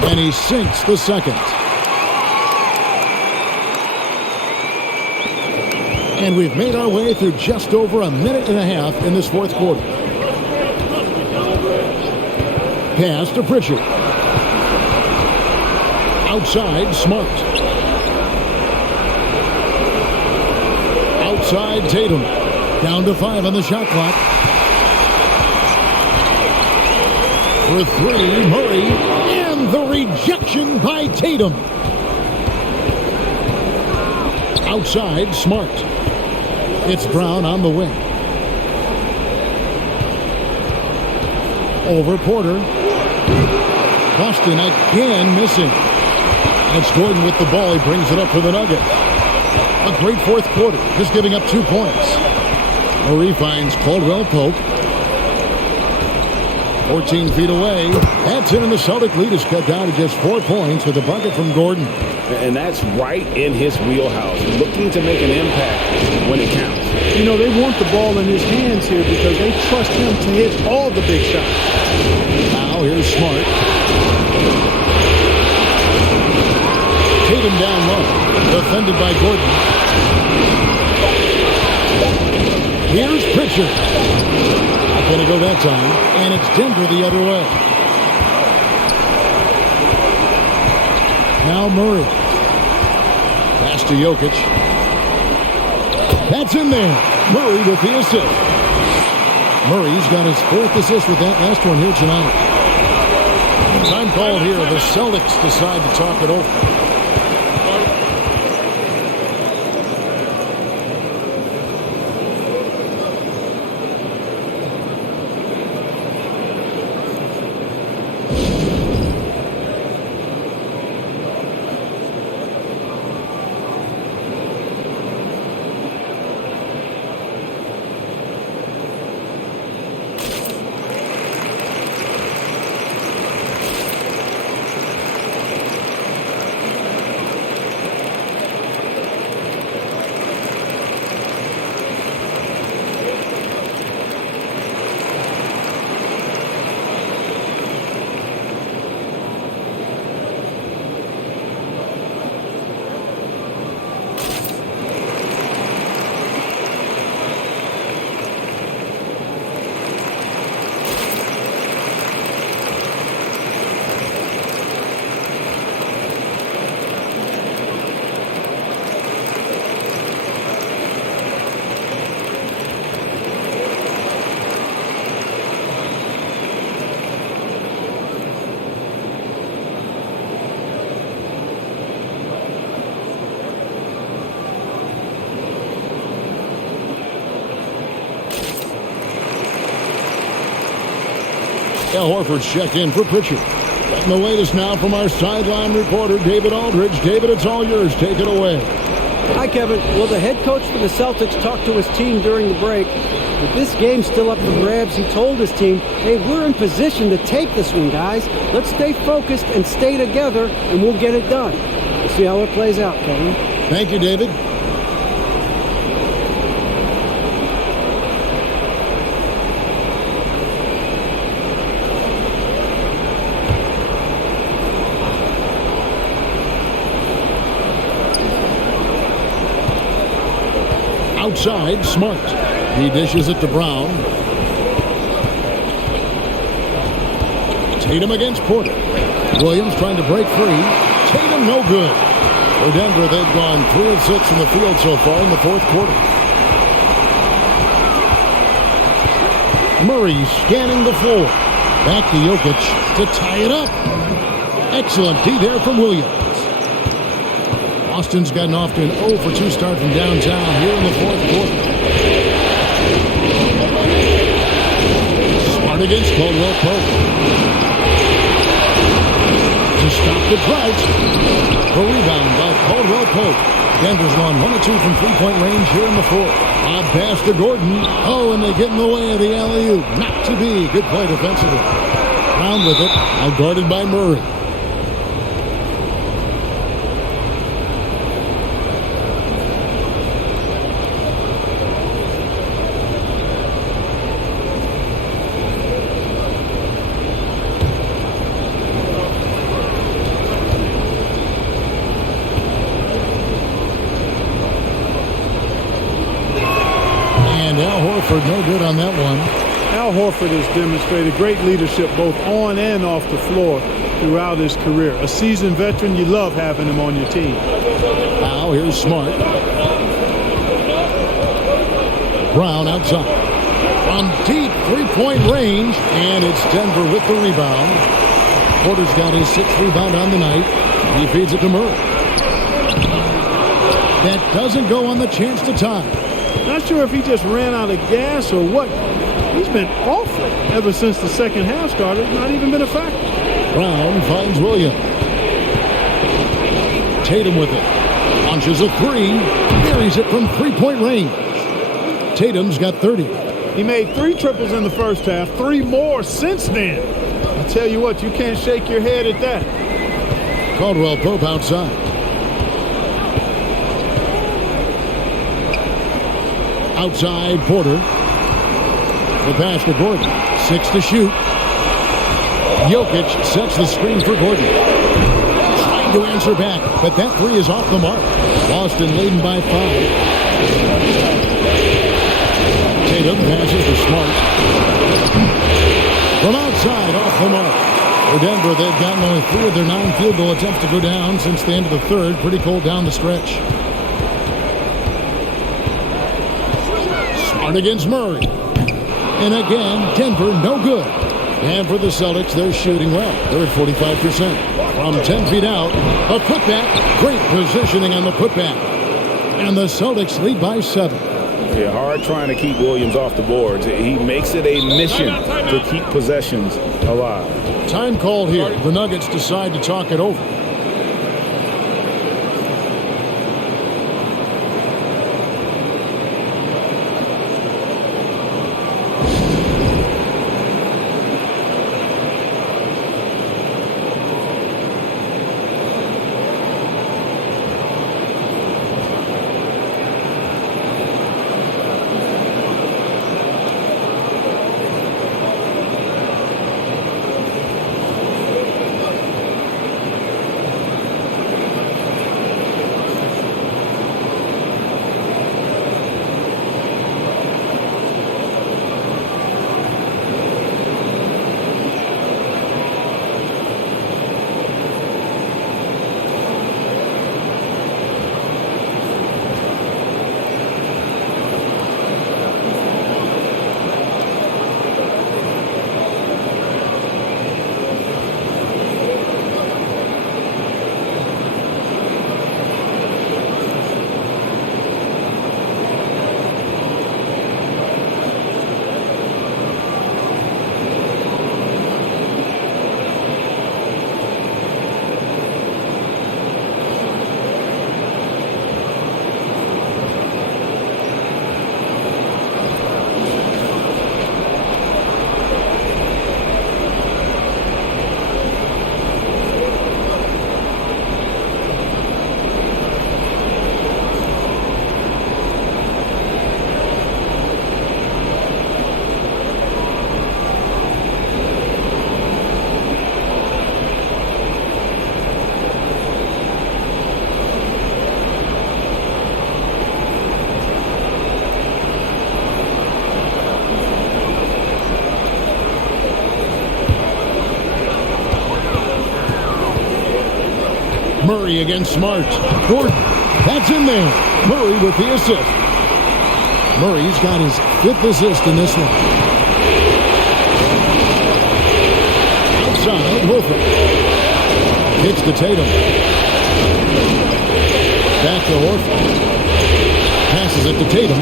And he sinks the second. And we've made our way through just over a minute and a half in this fourth quarter. Pass to Pritchard. Outside, Smart. Outside, Tatum. Down to 5 on the shot clock. For 3, Murray. And the rejection by Tatum. Outside, Smart. It's Brown on the wing. Over Porter. Boston again missing. And it's Gordon with the ball. He brings it up for the Nuggets. A great fourth quarter, just giving up 2 points. Murray finds Caldwell Pope. 14 feet away. That's in, and the Celtic lead is cut down to just 4 points with a bucket from Gordon. And that's right in his wheelhouse, looking to make an impact when it counts. You know, they want the ball in his hands here because they trust him to hit all the big shots. Now here's Smart. Tatum down low, defended by Gordon. Here's Pritchard. Not going to go that time, and it's Denver the other way. Now Murray. Pass to Jokic. That's in there. Murray with the assist. Murray's got his 4th assist with that last one here tonight. Time called here. The Celtics decide to talk it over. Al Horford's check in for Pritchard. Getting the latest now from our sideline reporter, David Aldridge. David, it's all yours. Take it away. Hi, Kevin. Well, the head coach for the Celtics talked to his team during the break. With this game still up for grabs, he told his team, hey, we're in position to take this one, guys. Let's stay focused and stay together, and we'll get it done. We'll see how it plays out, Kevin. Thank you, David. Outside, Smart. He dishes it to Brown. Tatum against Porter. Williams trying to break free. Tatum no good. For Denver, they've gone 3 of 6 from the field so far in the fourth quarter. Murray scanning the floor. Back to Jokic to tie it up. Excellent D there from Williams. Boston's gotten off to an 0 for 2 start from downtown here in the fourth quarter. Smart against Caldwell Pope. To stop the drought. The rebound by Caldwell Pope. Denver's gone 1 of 2 from 3-point range here in the fourth. Odd pass to Gordon. Oh, and they get in the way of the alley-oop. Not to be. Good play defensively. Brown with it. Now guarded by Murray. Horford no good on that one. Al Horford has demonstrated great leadership both on and off the floor throughout his career. A seasoned veteran, you love having him on your team. Now here's Smart. Brown outside. From deep three-point range, and it's Denver with the rebound. Porter's got his 6th rebound on the night. He feeds it to Murray. That doesn't go on the chance to tie. Not sure if he just ran out of gas or what. He's been awful ever since the second half started. Not even been a factor. Brown finds Williams. Tatum with it. Launches a three. Buries it from three-point range. Tatum's got 30. He made 3 triples in the first half, 3 more since then. I tell you what, you can't shake your head at that. Caldwell Pope outside. Outside Porter. The pass to Gordon. 6 to shoot. Jokic sets the screen for Gordon. Trying to answer back, but that 3 is off the mark. Boston leading by 5. Tatum passes to Smart. From outside, off the mark. For Denver, they've gotten only 3 of their 9 field goal attempts to go down since the end of the third. Pretty cold down the stretch. Smart against Murray. And again, Denver no good. And for the Celtics, they're shooting well. They're at 45%. From 10 feet out, a putback. Great positioning on the putback. And the Celtics lead by 7. Yeah, hard trying to keep Williams off the boards. He makes it a mission to keep possessions alive. Time called here. The Nuggets decide to talk it over. Murray against Smart. Gordon, that's in there. Murray with the assist. Murray's got his 5th assist in this one. Outside, Horford. Kicks to Tatum. Back to Horford. Passes it to Tatum.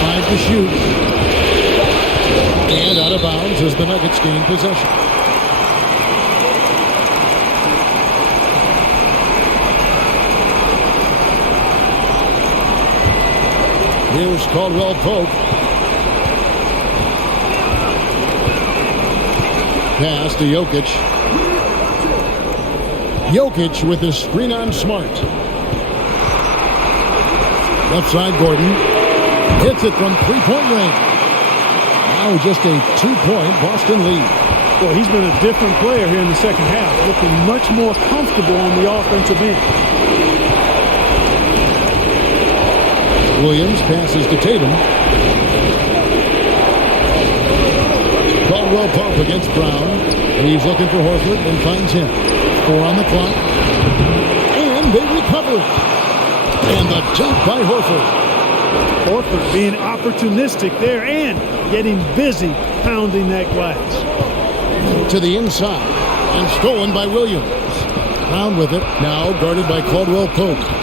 5 to shoot. And out of bounds as the Nuggets gain possession. Here's Caldwell Pope. Pass to Jokic. Jokic with his screen on Smart. Left side Gordon. Hits it from three-point range. Now just a 2-point Boston lead. Well, he's been a different player here in the second half, looking much more comfortable on the offensive end. Williams passes to Tatum. Caldwell Pope against Brown. He's looking for Horford and finds him. 4 on the clock. And they recover. And the dunk by Horford. Horford being opportunistic there and getting busy pounding that glass. To the inside. And stolen by Williams. Brown with it. Now guarded by Caldwell Pope.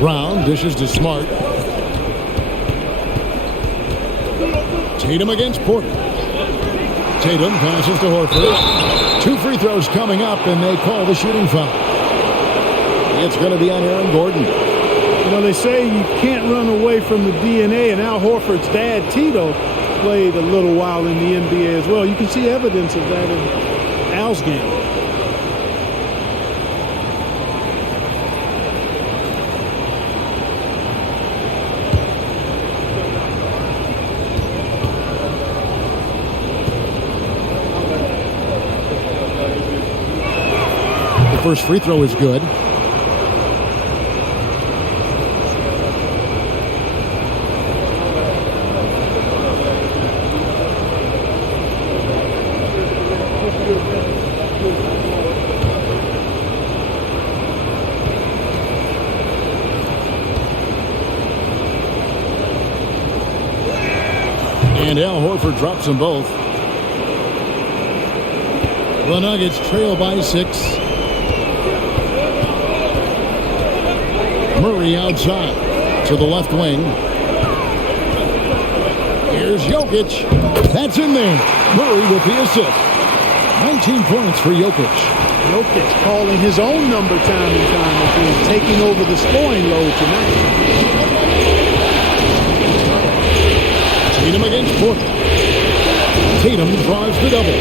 Brown dishes to Smart. Tatum against Porter. Tatum passes to Horford. 2 free throws coming up, and they call the shooting foul. It's going to be on Aaron Gordon. You know, they say you can't run away from the DNA, and Al Horford's dad, Tito, played a little while in the NBA as well. You can see evidence of that in Al's game. First free throw is good. And Al Horford drops them both. The Nuggets trail by 6. Murray outside to the left wing. Here's Jokic. That's in there. Murray with the assist. 19 points for Jokic. Jokic calling his own number time and time again, taking over the scoring load tonight. Tatum against Porter. Tatum draws the double.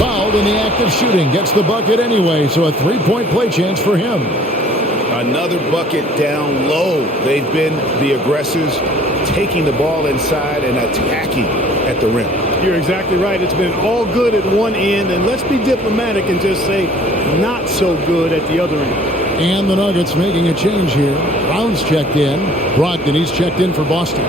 Fouled in the act of shooting. Gets the bucket anyway, so a 3-point play chance for him. Another bucket down low. They've been the aggressors, taking the ball inside and attacking at the rim. You're exactly right. It's been all good at one end, and let's be diplomatic and just say not so good at the other end. And the Nuggets making a change here. Brown's checked in. Brogdon, he's checked in for Boston.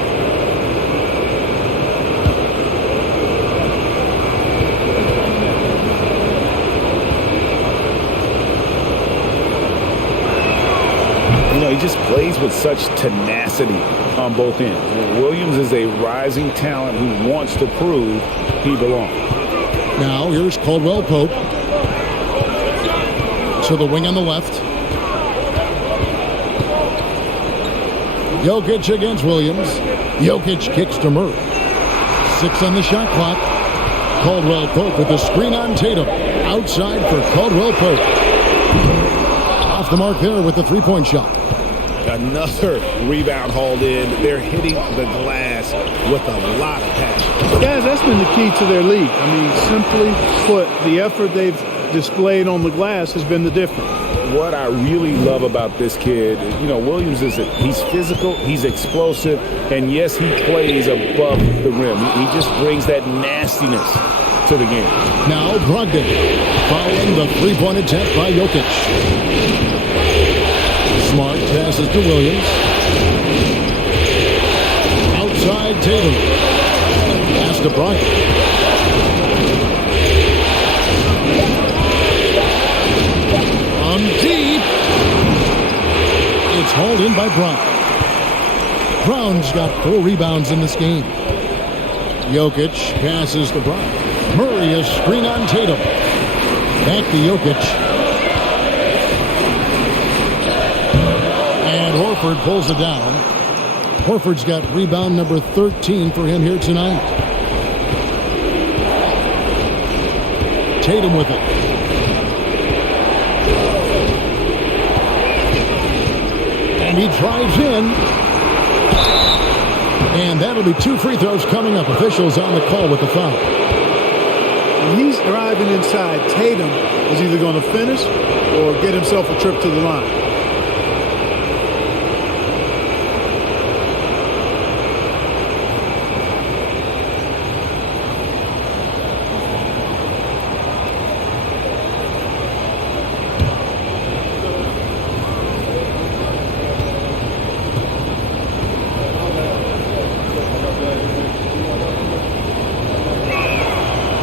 He just plays with such tenacity on both ends. Williams is a rising talent who wants to prove he belongs. Now here's Caldwell Pope. To the wing on the left. Jokic against Williams. Jokic kicks to Murray. 6 on the shot clock. Caldwell Pope with the screen on Tatum. Outside for Caldwell Pope. Off the mark there with the 3-point shot. Another rebound hauled in. They're hitting the glass with a lot of passion. Guys, that's been the key to their league. I mean, simply put, the effort they've displayed on the glass has been the difference. What I really love about this kid, Williams he's physical, he's explosive, and yes, he plays above the rim. He just brings that nastiness to the game. Now Brogdon following the 3-point attempt by Jokic. Smart passes to Williams. Outside Tatum. Pass to Brogdon. On deep. It's hauled in by Brown. Brown's got 4 rebounds in this game. Jokic passes to Brown. Murray is screen on Tatum. Back to Jokic. Horford pulls it down. Horford's got rebound number 13 for him here tonight. Tatum with it. And he drives in. And that'll be 2 free throws coming up. Officials on the call with the foul. When he's driving inside, Tatum is either going to finish or get himself a trip to the line.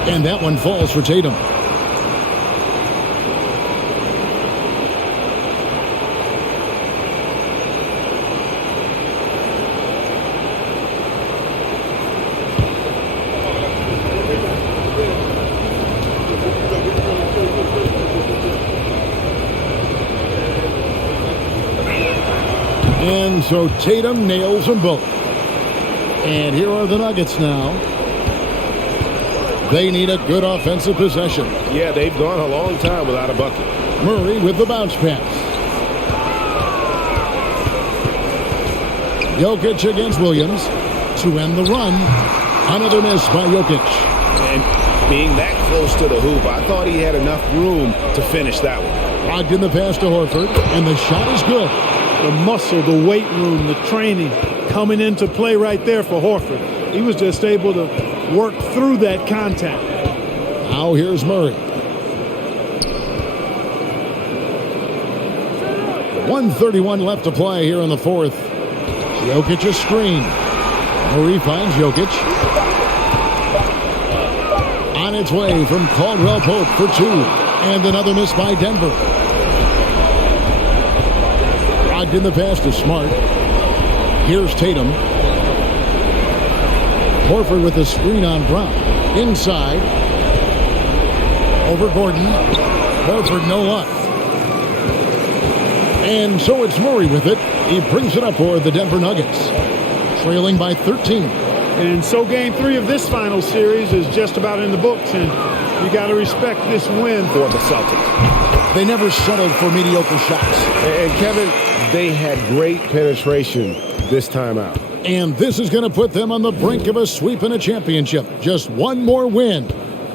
And that one falls for Tatum. And so Tatum nails them both. And here are the Nuggets now. They need a good offensive possession. Yeah, they've gone a long time without a bucket. Murray with the bounce pass. Jokic against Williams to end the run. Another miss by Jokic. And being that close to the hoop, I thought he had enough room to finish that one. Locked in the pass to Horford, and the shot is good. The muscle, the weight room, the training coming into play right there for Horford. He was just able to work through that contact. Now here's Murray. 1:31 left to play here in the fourth. Jokic a screen. Murray finds Jokic. On its way from Caldwell Pope for two. And another miss by Denver. Locked in the pass to Smart. Here's Tatum. Horford with the screen on Brown. Inside. Over Gordon. Horford no luck. And so it's Murray with it. He brings it up for the Denver Nuggets. Trailing by 13. And so game 3 of this final series is just about in the books. And you got to respect this win For the Celtics. They never settled for mediocre shots. And Kevin, they had great penetration this time out. And this is going to put them on the brink of a sweep and a championship. Just one more win,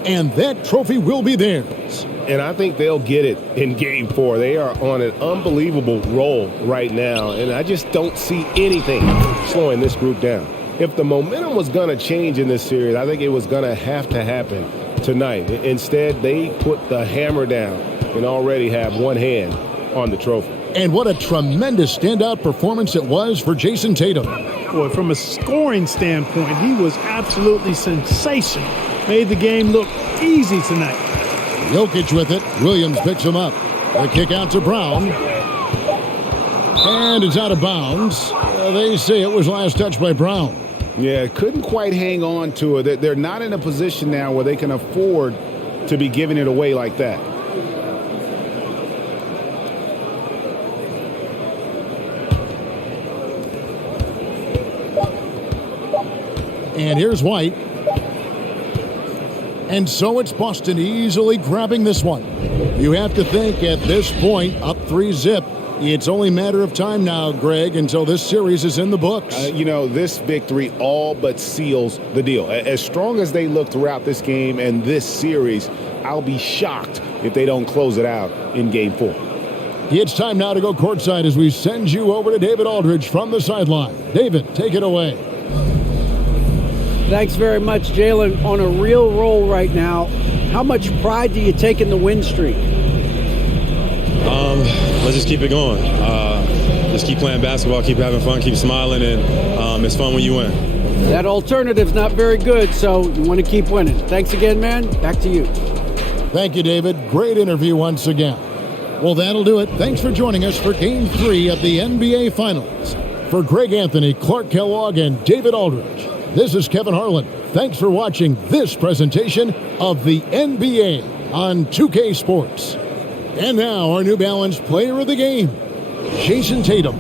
and that trophy will be theirs. And I think they'll get it in Game 4. They are on an unbelievable roll right now, and I just don't see anything slowing this group down. If the momentum was going to change in this series, I think it was going to happen tonight. Instead, they put the hammer down and already have one hand on the trophy. And what a tremendous standout performance it was for Jason Tatum. Boy, from a scoring standpoint, he was absolutely sensational. Made the game look easy tonight. Jokic with it. Williams picks him up. The kick out to Brown. And it's out of bounds. They say it was last touched by Brown. Yeah, couldn't quite hang on to it. They're not in a position now where they can afford to be giving it away like that. And here's White. And so it's Boston easily grabbing this one. You have to think at this point, up 3-zip, it's only a matter of time now, Greg, until this series is in the books. This victory all but seals the deal. As strong as they look throughout this game and this series, I'll be shocked if they don't close it out in Game 4. It's time now to go courtside as we send you over to David Aldridge from the sideline. David, take it away. Thanks very much, Jalen. On a real roll right now. How much pride do you take in the win streak? Let's just keep it going. Just keep playing basketball, keep having fun, keep smiling, and it's fun when you win. That alternative's not very good, so you want to keep winning. Thanks again, man. Back to you. Thank you, David. Great interview once again. Well, that'll do it. Thanks for joining us for Game 3 of the NBA Finals. For Greg Anthony, Clark Kellogg, and David Aldridge, this is Kevin Harlan. Thanks for watching this presentation of the NBA on 2K Sports. And now our New Balance player of the game, Jason Tatum.